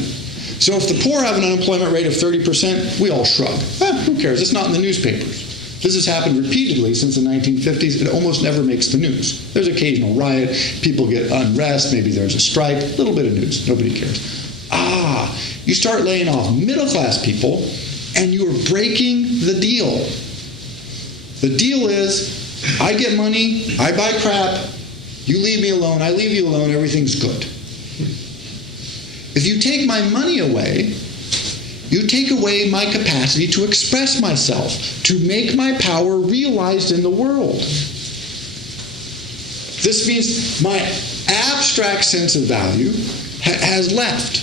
So if the poor have an unemployment rate of 30%, we all shrug. Who cares? It's not in the newspapers. This has happened repeatedly since the 1950s. It almost never makes the news. There's occasional riot, people get unrest, maybe there's a strike, a little bit of news, nobody cares. You start laying off middle-class people, and you're breaking the deal. The deal is, I get money, I buy crap, you leave me alone, I leave you alone, everything's good. If you take my money away, you take away my capacity to express myself, to make my power realized in the world. This means my abstract sense of value has left.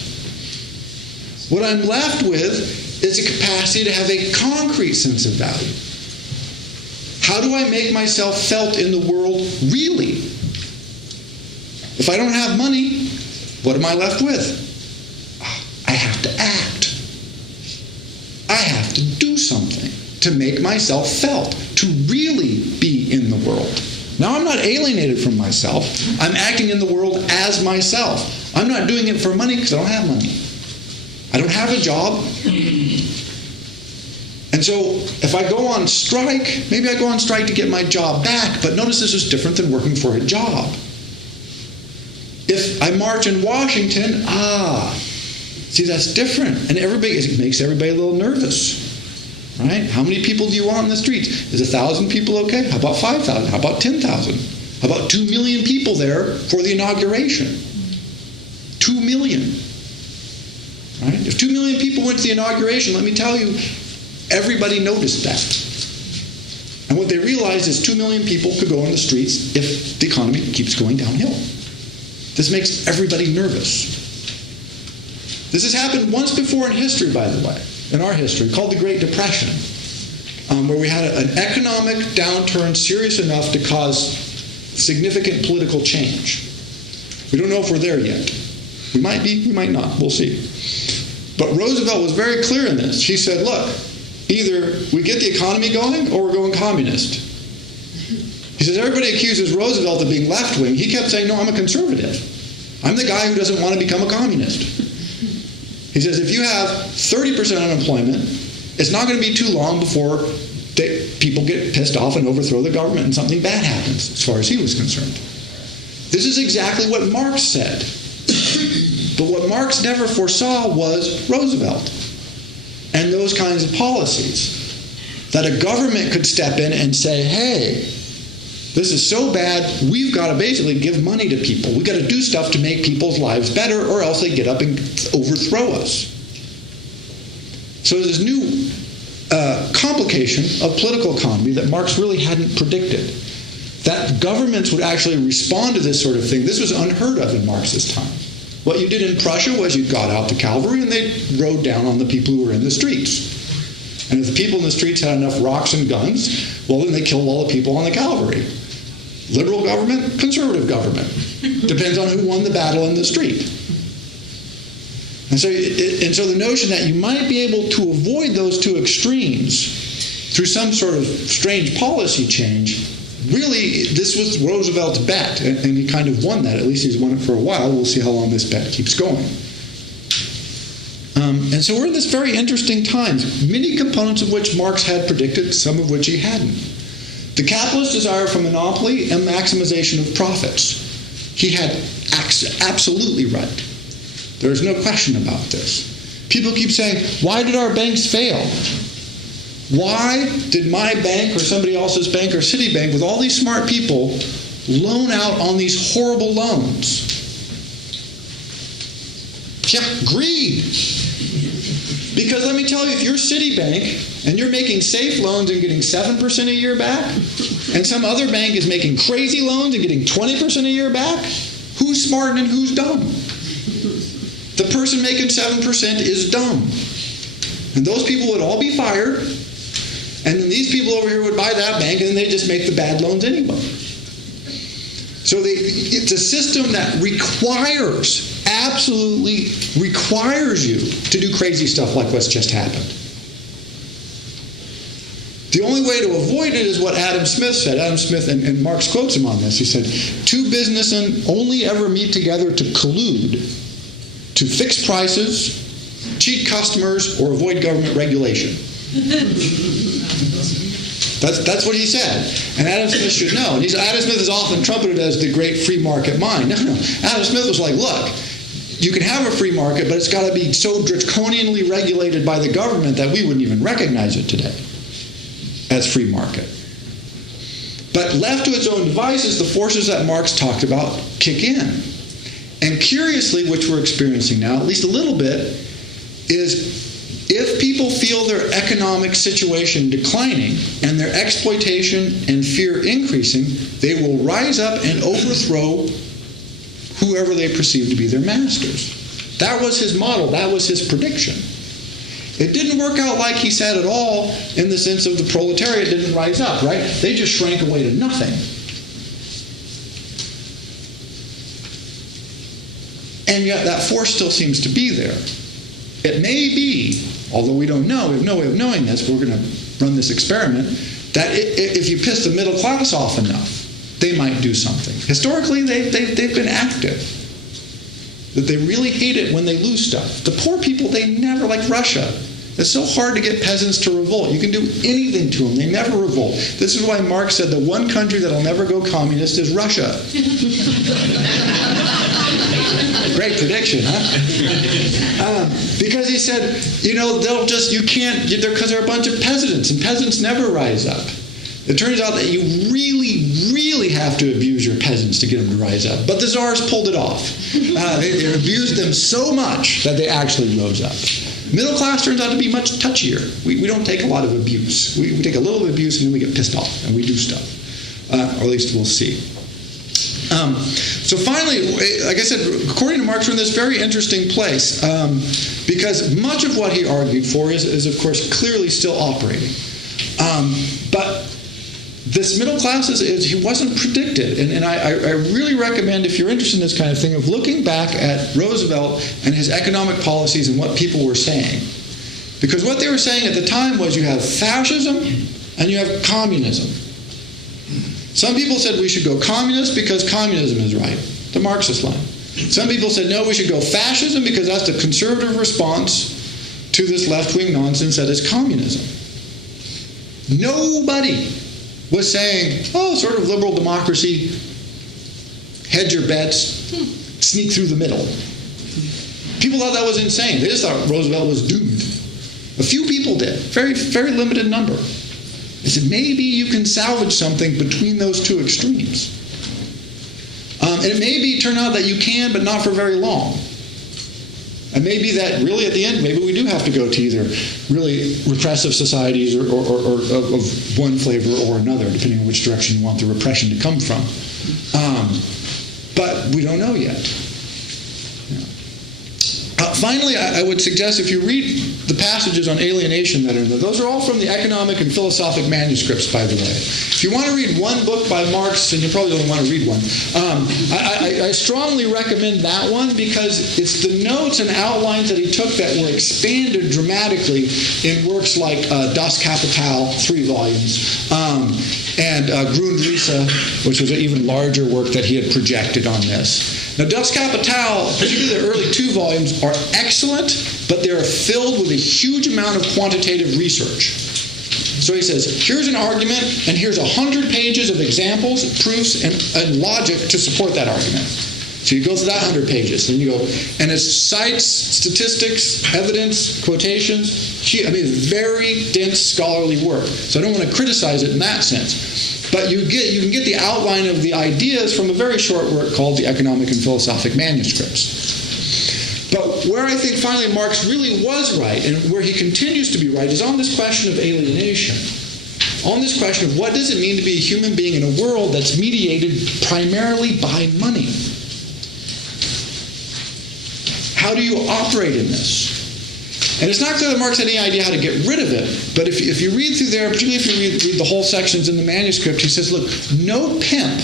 What I'm left with is a capacity to have a concrete sense of value. How do I make myself felt in the world really? If I don't have money, what am I left with? I have to act. I have to do something to make myself felt, to really be in the world. Now I'm not alienated from myself. I'm acting in the world as myself. I'm not doing it for money because I don't have money. I don't have a job. And so if I go on strike, maybe I go on strike to get my job back, but notice this is different than working for a job. If I march in Washington, see, that's different. And it makes everybody a little nervous. Right? How many people do you want in the streets? Is 1,000 people okay? How about 5,000? How about 10,000? How about 2 million people there for the inauguration? 2 million. Right? If 2 million people went to the inauguration, let me tell you, everybody noticed that. And what they realized is 2 million people could go on the streets if the economy keeps going downhill. This makes everybody nervous. This has happened once before in history, by the way, in our history, called the Great Depression, where we had an economic downturn serious enough to cause significant political change. We don't know if we're there yet. We might be, we might not. We'll see. But Roosevelt was very clear in this. He said, look, either we get the economy going or we're going communist. He says, everybody accuses Roosevelt of being left-wing. He kept saying, no, I'm a conservative. I'm the guy who doesn't want to become a communist. He says, if you have 30% unemployment, it's not going to be too long before people get pissed off and overthrow the government and something bad happens, as far as he was concerned. This is exactly what Marx said. But what Marx never foresaw was Roosevelt. and those kinds of policies. That a government could step in and say, hey, this is so bad, we've got to basically give money to people. We've got to do stuff to make people's lives better, or else they get up and overthrow us. So there's this new complication of political economy that Marx really hadn't predicted. That governments would actually respond to this sort of thing. This was unheard of in Marx's time. What you did in Prussia was you got out the cavalry and they rode down on the people who were in the streets. And if the people in the streets had enough rocks and guns, well, then they killed all the people on the cavalry. Liberal government, conservative government. Depends on who won the battle in the street. And so the notion that you might be able to avoid those two extremes through some sort of strange policy change, really, this was Roosevelt's bet, and he kind of won that. At least he's won it for a while. We'll see how long this bet keeps going. And so we're in this very interesting times, many components of which Marx had predicted, some of which he hadn't. The capitalist desire for monopoly and maximization of profits. He had absolutely right. There is no question about this. People keep saying, why did our banks fail? Why did my bank or somebody else's bank or Citibank, with all these smart people, loan out on these horrible loans? Yeah, greed. Because let me tell you, if you're Citibank and you're making safe loans and getting 7% a year back, and some other bank is making crazy loans and getting 20% a year back, who's smart and who's dumb? The person making 7% is dumb. And those people would all be fired, and then these people over here would buy that bank, and then they just make the bad loans anyway. So it's a system that absolutely requires you to do crazy stuff like what's just happened. The only way to avoid it is what Adam Smith said. Adam Smith, and Marx quotes him on this. He said, two businessmen only ever meet together to collude, to fix prices, cheat customers, or avoid government regulation. That's what he said. And Adam Smith should know. And Adam Smith is often trumpeted as the great free market mind. No. Adam Smith was like, look, you can have a free market, but it's got to be so draconianly regulated by the government that we wouldn't even recognize it today as free market. But left to its own devices, the forces that Marx talked about kick in. And curiously, which we're experiencing now, at least a little bit, is if people feel their economic situation declining and their exploitation and fear increasing, they will rise up and overthrow whoever they perceive to be their masters. That was his model. That was his prediction. It didn't work out like he said at all, in the sense of the proletariat didn't rise up, right? They just shrank away to nothing. And yet that force still seems to be there. It may be, although we don't know, we have no way of knowing this, but we're going to run this experiment, that if you piss the middle class off enough, they might do something. Historically, they've been active. That they really hate it when they lose stuff. The poor people, they never, like Russia. It's so hard to get peasants to revolt. You can do anything to them. They never revolt. This is why Marx said the one country that'll never go communist is Russia. Great prediction, huh? Because he said, because they're a bunch of peasants, and peasants never rise up. It turns out that you really, really have to abuse your peasants to get them to rise up. But the Tsars pulled it off. They abused them so much that they actually rose up. Middle class turns out to be much touchier. We don't take a lot of abuse. We take a little bit of abuse and then we get pissed off and we do stuff. Or at least we'll see. So finally, like I said, according to Marx, we're in this very interesting place because much of what he argued for is of course, clearly still operating. But this middle class he wasn't predicted. And I really recommend, if you're interested in this kind of thing, of looking back at Roosevelt and his economic policies and what people were saying. Because what they were saying at the time was you have fascism and you have communism. Some people said we should go communist because communism is right, the Marxist line. Some people said, no, we should go fascism because that's the conservative response to this left-wing nonsense that is communism. Nobody was saying, sort of liberal democracy, hedge your bets, sneak through the middle. People thought that was insane. They just thought Roosevelt was doomed. A few people did, very, very limited number. He said, maybe you can salvage something between those two extremes. And it may turn out that you can, but not for very long. And maybe that really at the end, maybe we do have to go to either really repressive societies or of one flavor or another, depending on which direction you want the repression to come from. But we don't know yet. Finally, I would suggest if you read the passages on alienation that are in there, those are all from the economic and philosophic manuscripts, by the way. If you want to read one book by Marx, and you probably only want to read one, I strongly recommend that one because it's the notes and outlines that he took that were expanded dramatically in works like Das Kapital, 3 volumes, and Grundrisse, which was an even larger work that he had projected on this. Now, Das Kapital, particularly the early 2 volumes, are excellent, but they're filled with a huge amount of quantitative research. So he says, here's an argument, and here's 100 pages of examples, proofs, and logic to support that argument. So you go through that 100 pages, and you go, and it's cites, statistics, evidence, quotations. I mean, it's very dense scholarly work. So I don't want to criticize it in that sense. But you can get the outline of the ideas from a very short work called the Economic and Philosophic Manuscripts. But where I think finally Marx really was right, and where he continues to be right, is on this question of alienation. On this question of what does it mean to be a human being in a world that's mediated primarily by money? How do you operate in this? And it's not clear that Marx had any idea how to get rid of it, but if you read through there, particularly if you read the whole sections in the manuscript, he says, look, no pimp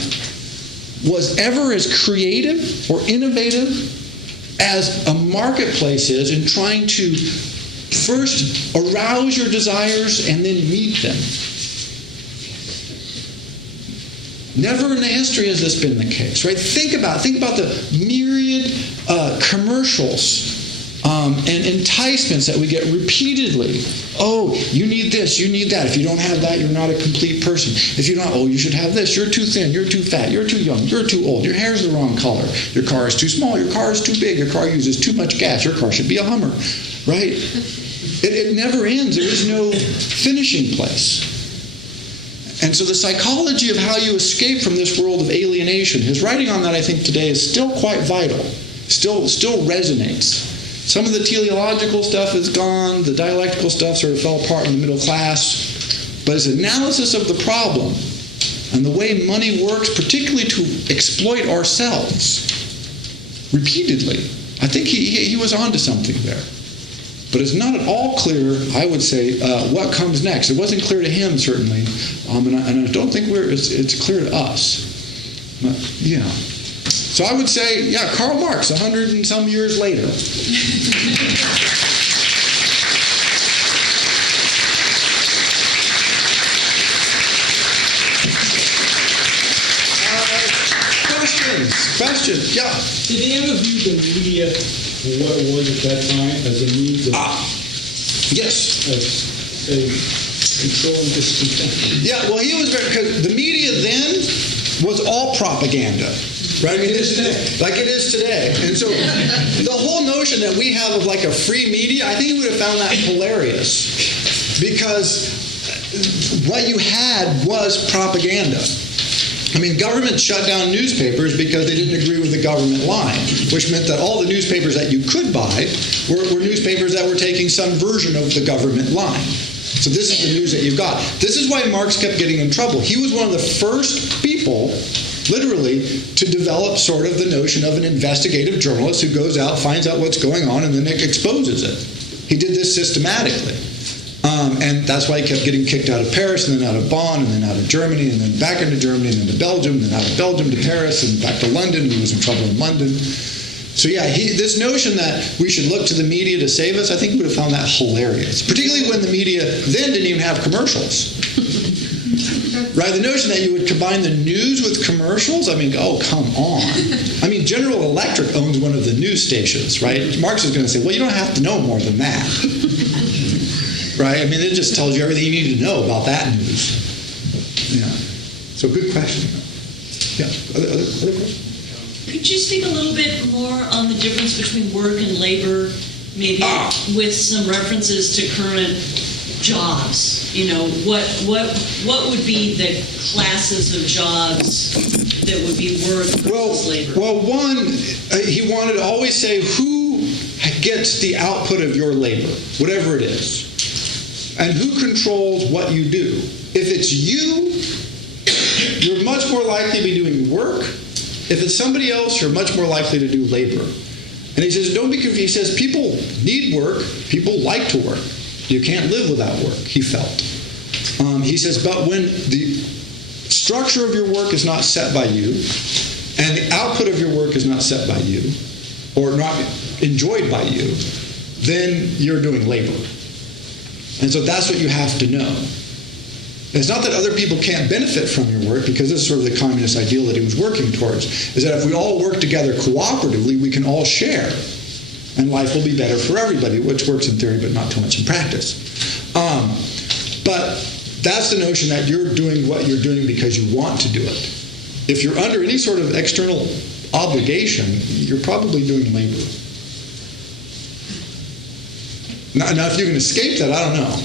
was ever as creative or innovative as a marketplace is in trying to first arouse your desires and then meet them. Never in the history has this been the case, right? Think about the myriad commercials and enticements that we get repeatedly. Oh, you need this, you need that. If you don't have that, you're not a complete person. If you don't, oh, you should have this. You're too thin, you're too fat, you're too young, you're too old, your hair's the wrong color, your car is too small, your car is too big, your car uses too much gas, your car should be a Hummer, right? It never ends. There is no finishing place. And so the psychology of how you escape from this world of alienation, his writing on that, I think, today is still quite vital, still resonates. Some of the teleological stuff is gone, the dialectical stuff sort of fell apart in the middle class, but his analysis of the problem and the way money works, particularly to exploit ourselves, repeatedly, I think he was onto something there. But it's not at all clear, I would say, what comes next. It wasn't clear to him, certainly, and I don't think it's clear to us. But, yeah. So I would say, yeah, Karl Marx, 100 and some years later. Questions, yeah. Did he ever view the media for what it was at that time as a means of yes, controlling discontent? Yeah, well, he was because the media then was all propaganda, right? I mean, like it is today. And so the whole notion that we have of like a free media, I think he would have found that hilarious because what you had was propaganda. I mean, government shut down newspapers because they didn't agree with the government line, which meant that all the newspapers that you could buy were newspapers that were taking some version of the government line. So this is the news that you've got. This is why Marx kept getting in trouble. He was one of the first people, literally, to develop sort of the notion of an investigative journalist who goes out, finds out what's going on, and then exposes it. He did this systematically. And that's why he kept getting kicked out of Paris, and then out of Bonn, and then out of Germany, and then back into Germany, and then to Belgium, and then out of Belgium to Paris, and back to London. He was in trouble in London. So yeah, this notion that we should look to the media to save us, I think we would have found that hilarious. Particularly when the media then didn't even have commercials. Right? The notion that you would combine the news with commercials, I mean, oh, come on. I mean, General Electric owns one of the news stations, right? Marx is going to say, well, you don't have to know more than that. Right? I mean, it just tells you everything you need to know about that news. Yeah. So good question. Yeah. Other questions? Could you speak a little bit more on the difference between work and labor maybe with some references to current jobs. What would be the classes of jobs that would be worth this labor? Well, one, he wanted to always say who gets the output of your labor, whatever it is, and who controls what you do. If it's you, you're much more likely to be doing work. If it's somebody else, you're much more likely to do labor. And he says, don't be confused. He says, people need work. People like to work. You can't live without work, he felt. He says, but when the structure of your work is not set by you, and the output of your work is not set by you, or not enjoyed by you, then you're doing labor. And so that's what you have to know. It's not that other people can't benefit from your work, because this is sort of the communist ideal that he was working towards, is that if we all work together cooperatively, we can all share, and life will be better for everybody, which works in theory, but not too much in practice. But that's the notion that you're doing what you're doing because you want to do it. If you're under any sort of external obligation, you're probably doing labor. Now if you can escape that, I don't know.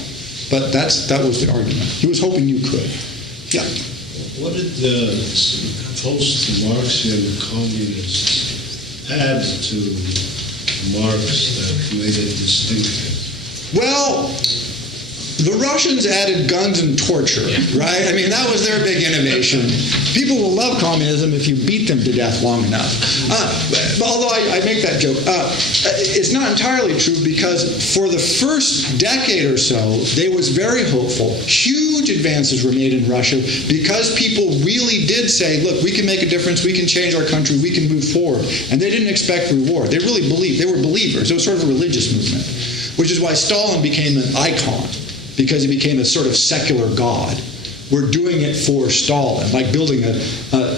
But that was the argument. He was hoping you could. Yeah. What did the post-Marxian communists add to Marx that made it distinctive? Well, the Russians added guns and torture, right? I mean, that was their big innovation. People will love communism if you beat them to death long enough. Although I make that joke. It's not entirely true, because for the first decade or so, they was very hopeful. Huge advances were made in Russia because people really did say, look, we can make a difference, we can change our country, we can move forward. And they didn't expect reward. They really believed. They were believers. It was sort of a religious movement, which is why Stalin became an icon, because he became a sort of secular god. We're doing it for Stalin, like building an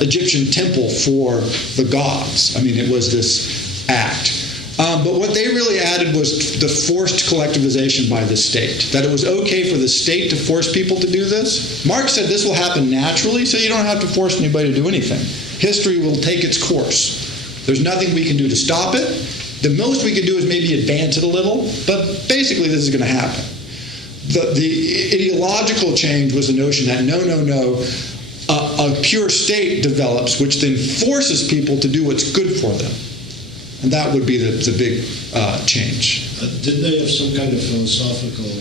Egyptian temple for the gods. I mean, it was this act. But what they really added was the forced collectivization by the state, that it was okay for the state to force people to do this. Marx said this will happen naturally, so you don't have to force anybody to do anything. History will take its course. There's nothing we can do to stop it. The most we can do is maybe advance it a little, but basically this is going to happen. The ideological change was the notion that no, a pure state develops, which then forces people to do what's good for them. And that would be the big change. Did they have some kind of philosophical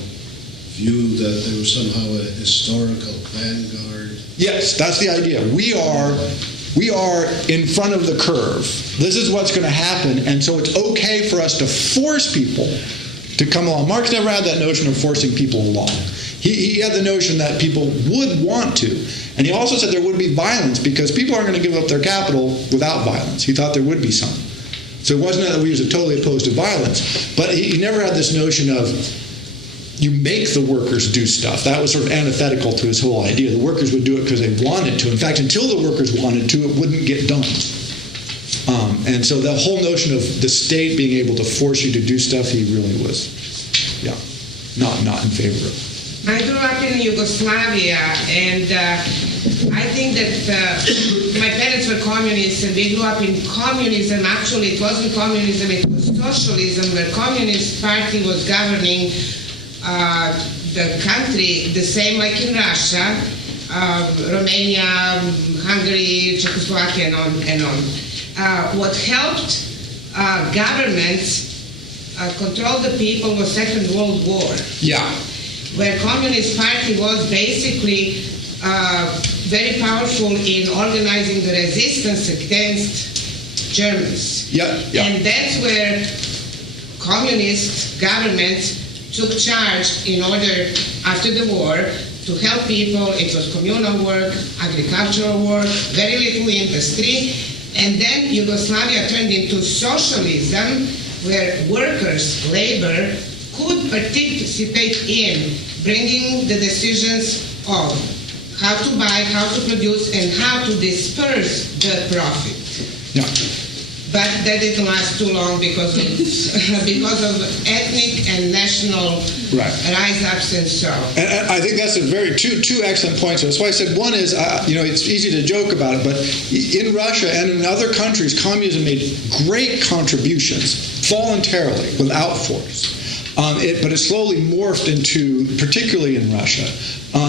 view that they were somehow a historical vanguard? Yes, that's the idea. We are in front of the curve. This is what's going to happen, and so it's okay for us to force people to come along. Marx never had that notion of forcing people along. He had the notion that people would want to. And he also said there would be violence, because people aren't going to give up their capital without violence. He thought there would be some. So it wasn't that he was totally opposed to violence, but he never had this notion of you make the workers do stuff. That was sort of antithetical to his whole idea. The workers would do it because they wanted to. In fact, until the workers wanted to, it wouldn't get done. And so the whole notion of the state being able to force you to do stuff, he really was, not in favor of. I grew up in Yugoslavia, and I think that my parents were communists, and they grew up in communism. Actually, it wasn't communism, it was socialism, where Communist Party was governing the country, the same like in Russia, Romania, Hungary, Czechoslovakia, and on. What helped governments control the people was Second World War. Yeah. Where Communist Party was basically very powerful in organizing the resistance against Germans. Yeah. And that's where communist governments took charge in order, after the war, to help people. It was communal work, agricultural work, very little industry. And then Yugoslavia turned into socialism, where workers, labor, could participate in bringing the decisions of how to buy, how to produce, and how to disperse the profit. Yeah. but that didn't last too long because of ethnic and national rise-ups and so. And I think that's two excellent points. That's why I said one is, it's easy to joke about it, but in Russia and in other countries, communism made great contributions voluntarily, without force. But it slowly morphed into, particularly in Russia,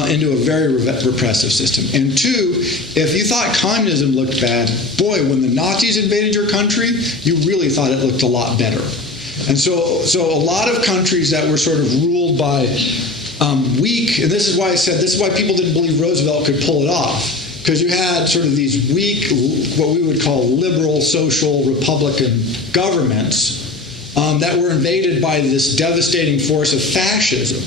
into a very repressive system. And two, if you thought communism looked bad, boy, when the Nazis invaded your country, you really thought it looked a lot better. And so a lot of countries that were sort of ruled by weak, and this is why people didn't believe Roosevelt could pull it off, because you had sort of these weak, what we would call liberal, social, Republican governments that were invaded by this devastating force of fascism.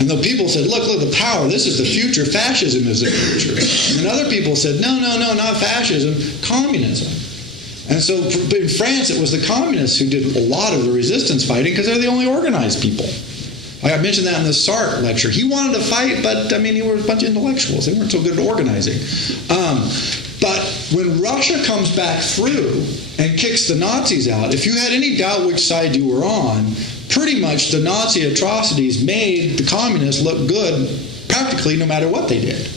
And the people said, look, the power, this is the future, fascism is the future. And other people said, no, not fascism, communism. And so in France, it was the communists who did a lot of the resistance fighting because they're the only organized people. I mentioned that in the Sartre lecture. He wanted to fight, but he was a bunch of intellectuals. They weren't so good at organizing. But when Russia comes back through and kicks the Nazis out, if you had any doubt which side you were on, pretty much the Nazi atrocities made the communists look good practically no matter what they did.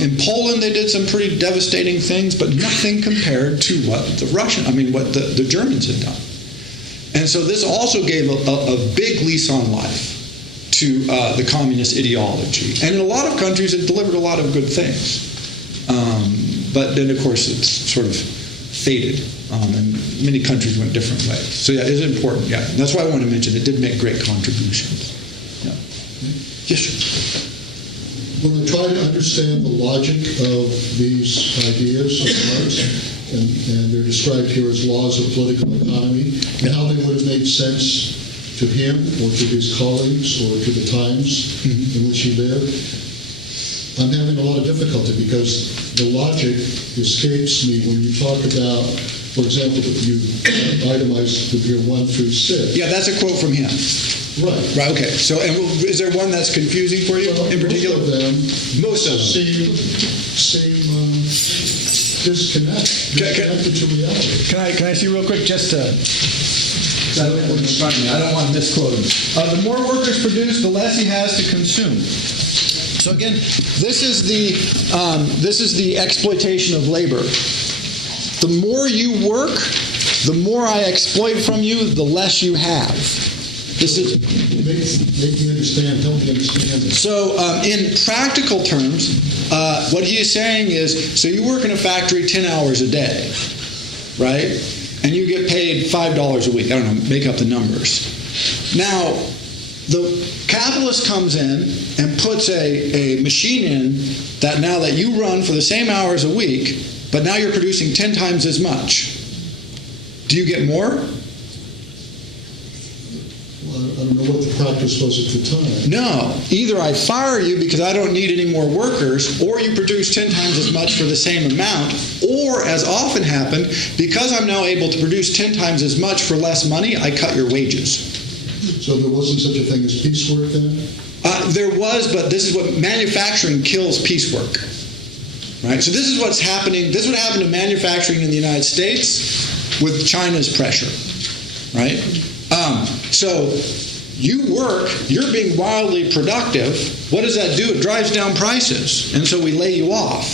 In Poland, they did some pretty devastating things, but nothing compared to what the Germans had done. And so this also gave a big lease on life to the communist ideology. And in a lot of countries, it delivered a lot of good things. But then, of course, it's sort of faded, and many countries went different ways. So, yeah, it is important, yeah. And that's why I want to mention it did make great contributions. Yeah. Yes, sir. When I try to understand the logic of these ideas of Marx, and they're described here as laws of political economy, and how they would have made sense to him or to his colleagues or to the times in which he lived, I'm having a lot of difficulty because the logic escapes me when you talk about, for example, if you itemize here 1 through 6. Yeah, that's a quote from him. Right. Okay. So, and is there one that's confusing for you in particular? Most of them seem disconnected to reality. Can I see real quick just to... I don't want to misquote him. The more workers produce, the less he has to consume. So again, this is the exploitation of labor. The more you work, the more I exploit from you, the less you have. This is help me understand this. So in practical terms, what he is saying is, so you work in a factory 10 hours a day, right? And you get paid $5 a week. I don't know, make up the numbers. Now, the capitalist comes in and puts a machine in that now that you run for the same hours a week, but now you're producing 10 times as much. Do you get more? Well, I don't know what the practice was at the time. No. Either I fire you because I don't need any more workers, or you produce 10 times as much for the same amount, or, as often happened, because I'm now able to produce 10 times as much for less money, I cut your wages. So there wasn't such a thing as piecework then? There was, but this is what manufacturing kills piecework. Right? So this is what's happening. This is what happened to manufacturing in the United States with China's pressure. Right? So you work, you're being wildly productive. What does that do? It drives down prices. And so we lay you off.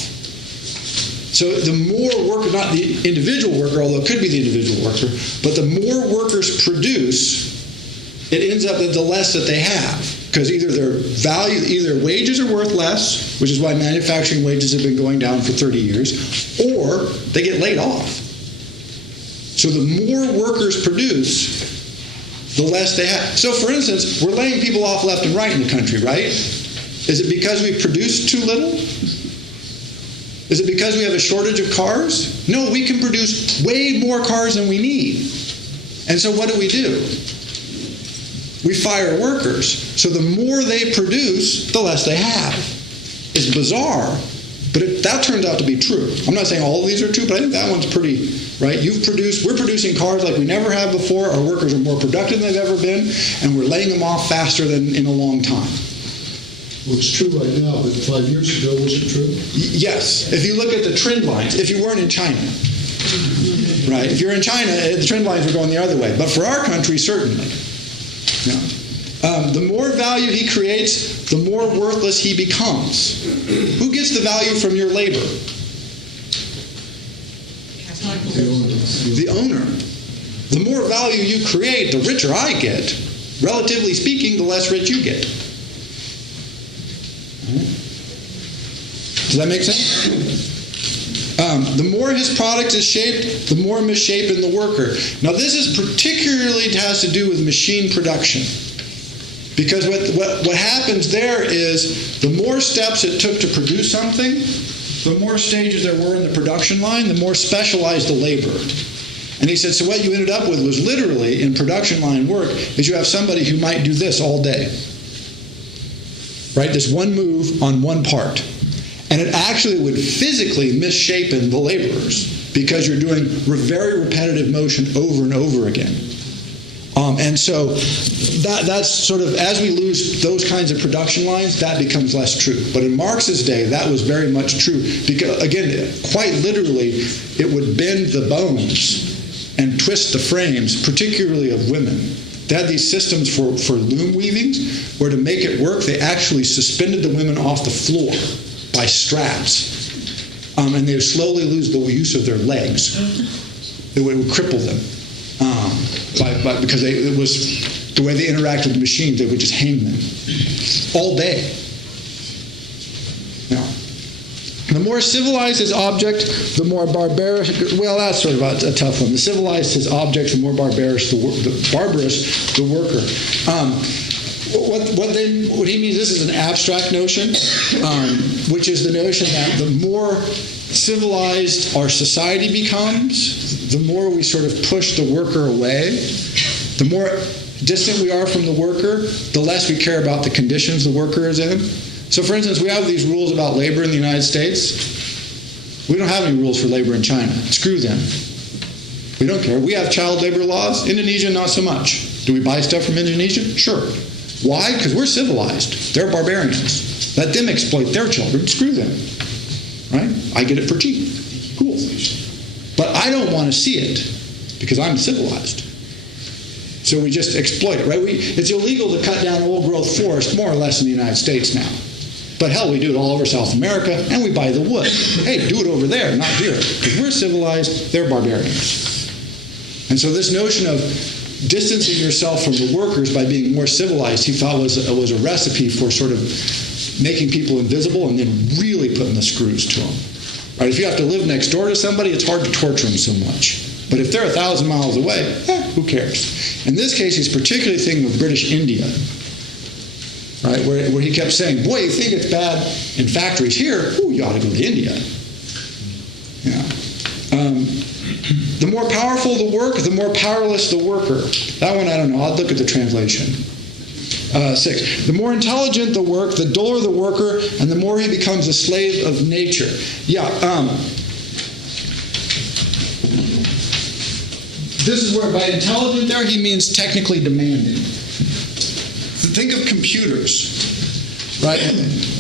So the more worker, not the individual worker, although it could be the individual worker, but the more workers produce, it ends up that the less that they have. Because either wages are worth less, which is why manufacturing wages have been going down for 30 years, or they get laid off. So the more workers produce, the less they have. So for instance, we're laying people off left and right in the country, right? Is it because we produce too little? Is it because we have a shortage of cars? No, we can produce way more cars than we need. And so what do? We fire workers. So the more they produce, the less they have. It's bizarre, but that turns out to be true. I'm not saying all of these are true, but I think that one's pretty, right? We're producing cars like we never have before. Our workers are more productive than they've ever been, and we're laying them off faster than in a long time. Well, it's true right now, but 5 years ago, was it true? Yes. If you look at the trend lines, if you weren't in China, Right? If you're in China, the trend lines are going the other way. But for our country, certainly. The more value he creates, the more worthless he becomes. Who gets the value from your labor? The owner. The more value you create, the richer I get. Relatively speaking, the less rich you get. Does that make sense? The more his product is shaped, the more misshapen the worker. Now, this is particularly has to do with machine production. Because what happens there is the more steps it took to produce something, the more stages there were in the production line, the more specialized the labor. And he said, so what you ended up with was literally, in production line work, is you have somebody who might do this all day. Right? This one move on one part. And it actually would physically misshapen the laborers because you're doing very repetitive motion over and over again. And so that's sort of, as we lose those kinds of production lines, that becomes less true. But in Marx's day, that was very much true. Because, again, quite literally, it would bend the bones and twist the frames, particularly of women. They had these systems for loom weavings, where to make it work, they actually suspended the women off the floor by straps. And they would slowly lose the use of their legs. It would cripple them. Because it was the way they interacted with the machines, they would just hang them all day. Now, the more civilized his object, the more barbarous. Well, that's sort of a tough one. The civilized his object, the more barbarous the worker. What he means, this is an abstract notion, which is the notion that the more civilized our society becomes, the more we sort of push the worker away. The more distant we are from the worker, the less we care about the conditions the worker is in. So, for instance, we have these rules about labor in the United States. We don't have any rules for labor in China. Screw them. We don't care. We have child labor laws. Indonesia, not so much. Do we buy stuff from Indonesia? Sure. Why? Because we're civilized. They're barbarians. Let them exploit their children. Screw them. Right? I get it for cheap. Cool. But I don't want to see it because I'm civilized. So we just exploit it, right? It's illegal to cut down old-growth forest, more or less, in the United States now. But hell, we do it all over South America, and we buy the wood. Hey, do it over there, not here. Because we're civilized, they're barbarians. And so this notion of distancing yourself from the workers by being more civilized, he thought was a recipe for sort of making people invisible and then really putting the screws to them. Right? If you have to live next door to somebody, it's hard to torture them so much. But if they're 1,000 miles away, who cares? In this case, he's particularly thinking of British India, right? Where he kept saying, boy, you think it's bad in factories here? Ooh, you ought to go to India. Yeah. The more powerful the work, the more powerless the worker. That one, I don't know. I'll look at the translation. 6. The more intelligent the work, the duller the worker, and the more he becomes a slave of nature. Yeah. This is where by intelligent there he means technically demanding. Think of computers, right?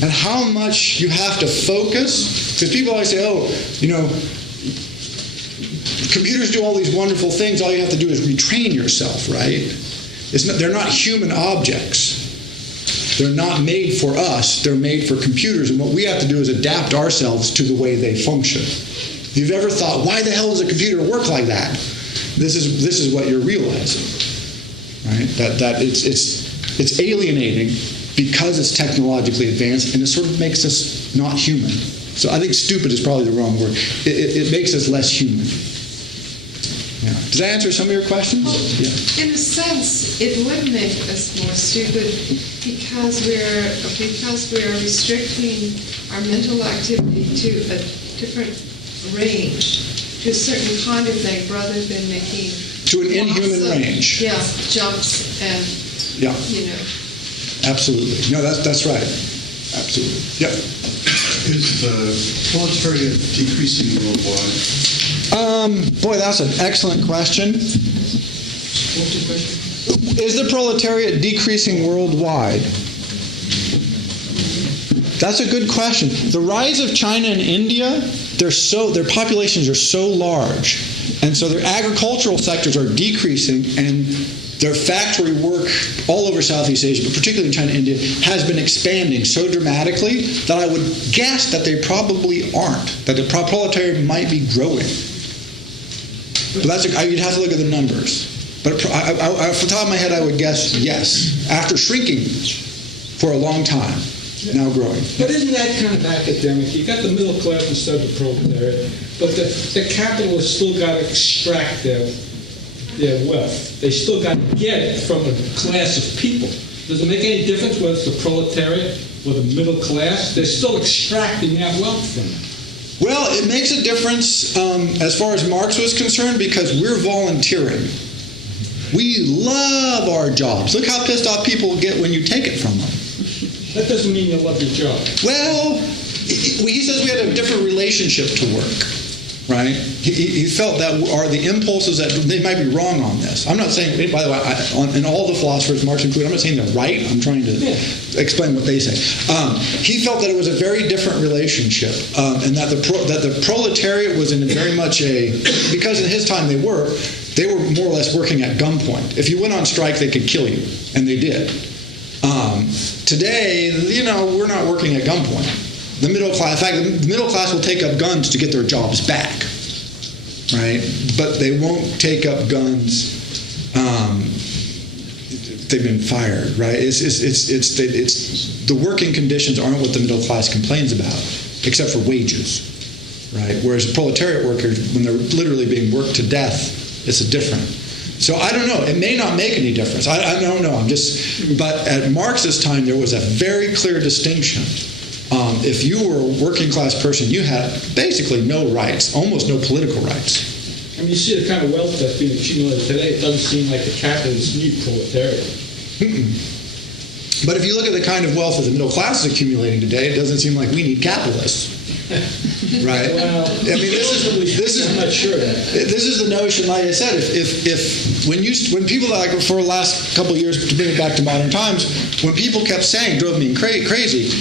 And how much you have to focus. Because people always say, oh, computers do all these wonderful things. All you have to do is retrain yourself, right? They're not human objects. They're not made for us. They're made for computers. And what we have to do is adapt ourselves to the way they function. If you've ever thought, why the hell does a computer work like that? This is what you're realizing, right? That it's alienating because it's technologically advanced, and it sort of makes us not human. So I think stupid is probably the wrong word. It makes us less human. Yeah. Does that answer some of your questions? Well, yeah. In a sense, it would make us more stupid because we're restricting our mental activity to a different range. To a certain kind of thing, rather than making to an inhuman range. Yeah, jumps and Absolutely. No, that's right. Absolutely. Yep. Is the proletariat decreasing worldwide? Boy, that's an excellent question. What's the question? Is the proletariat decreasing worldwide? That's a good question. The rise of China and India their populations are so large, and so their agricultural sectors are decreasing, and their factory work all over Southeast Asia, but particularly in China and India, has been expanding so dramatically that I would guess that they probably aren't, that the proletariat might be growing. But you'd have to look at the numbers. But off the top of my head, I would guess yes, after shrinking for a long time, now growing. But isn't that kind of academic? You got the middle class instead of the proletariat, but the capitalists still got to extract their wealth. They still got to get it from a class of people. Does it make any difference whether it's the proletariat or the middle class? They're still extracting that wealth from them. Well, it makes a difference as far as Marx was concerned, because we're volunteering. We love our jobs. Look how pissed off people get when you take it from them. That doesn't mean you love your job. Well, he says we had a different relationship to work, right? He felt that the impulses that they might be wrong on this. I'm not saying, by the way, in all the philosophers, Marx included, I'm not saying they're right. I'm trying to explain what they say. He felt that it was a very different relationship, and that the proletariat was in very much because in his time they were more or less working at gunpoint. If you went on strike, they could kill you, and they did. Today, we're not working at gunpoint. The middle class, in fact, the middle class will take up guns to get their jobs back, right? But they won't take up guns if they've been fired, right? It's the working conditions aren't what the middle class complains about, except for wages, right? Whereas proletariat workers, when they're literally being worked to death, it's a different. So I don't know. It may not make any difference. I don't know. But at Marx's time, there was a very clear distinction. If you were a working class person, you had basically no rights, almost no political rights. I mean, you see the kind of wealth that's being accumulated today. It doesn't seem like the capitalists need proletariat. But if you look at the kind of wealth that the middle class is accumulating today, it doesn't seem like we need capitalists. Right? Well, I mean, this is I'm not sure of that. This is the notion, like I said, when people, like for the last couple of years, to bring it back to modern times, when people kept saying, drove me crazy,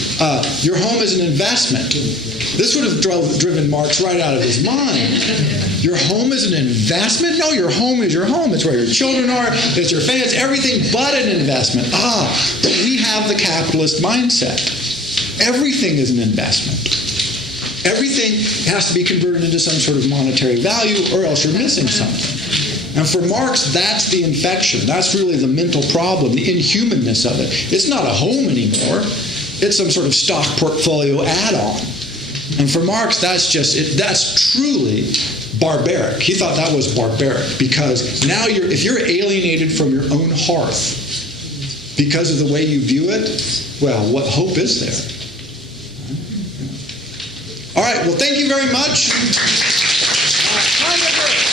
your home is an investment. This would have driven Marx right out of his mind. Your home is an investment? No, your home is your home. It's where your children are. It's your family. It's everything but an investment. But we have the capitalist mindset. Everything is an investment. Everything has to be converted into some sort of monetary value, or else you're missing something. And for Marx, that's the infection. That's really the mental problem, the inhumanness of it. It's not a home anymore. It's some sort of stock portfolio add-on. And for Marx, that's truly barbaric. He thought that was barbaric, because now if you're alienated from your own hearth because of the way you view it, well, what hope is there? All right, well, thank you very much. Time to break.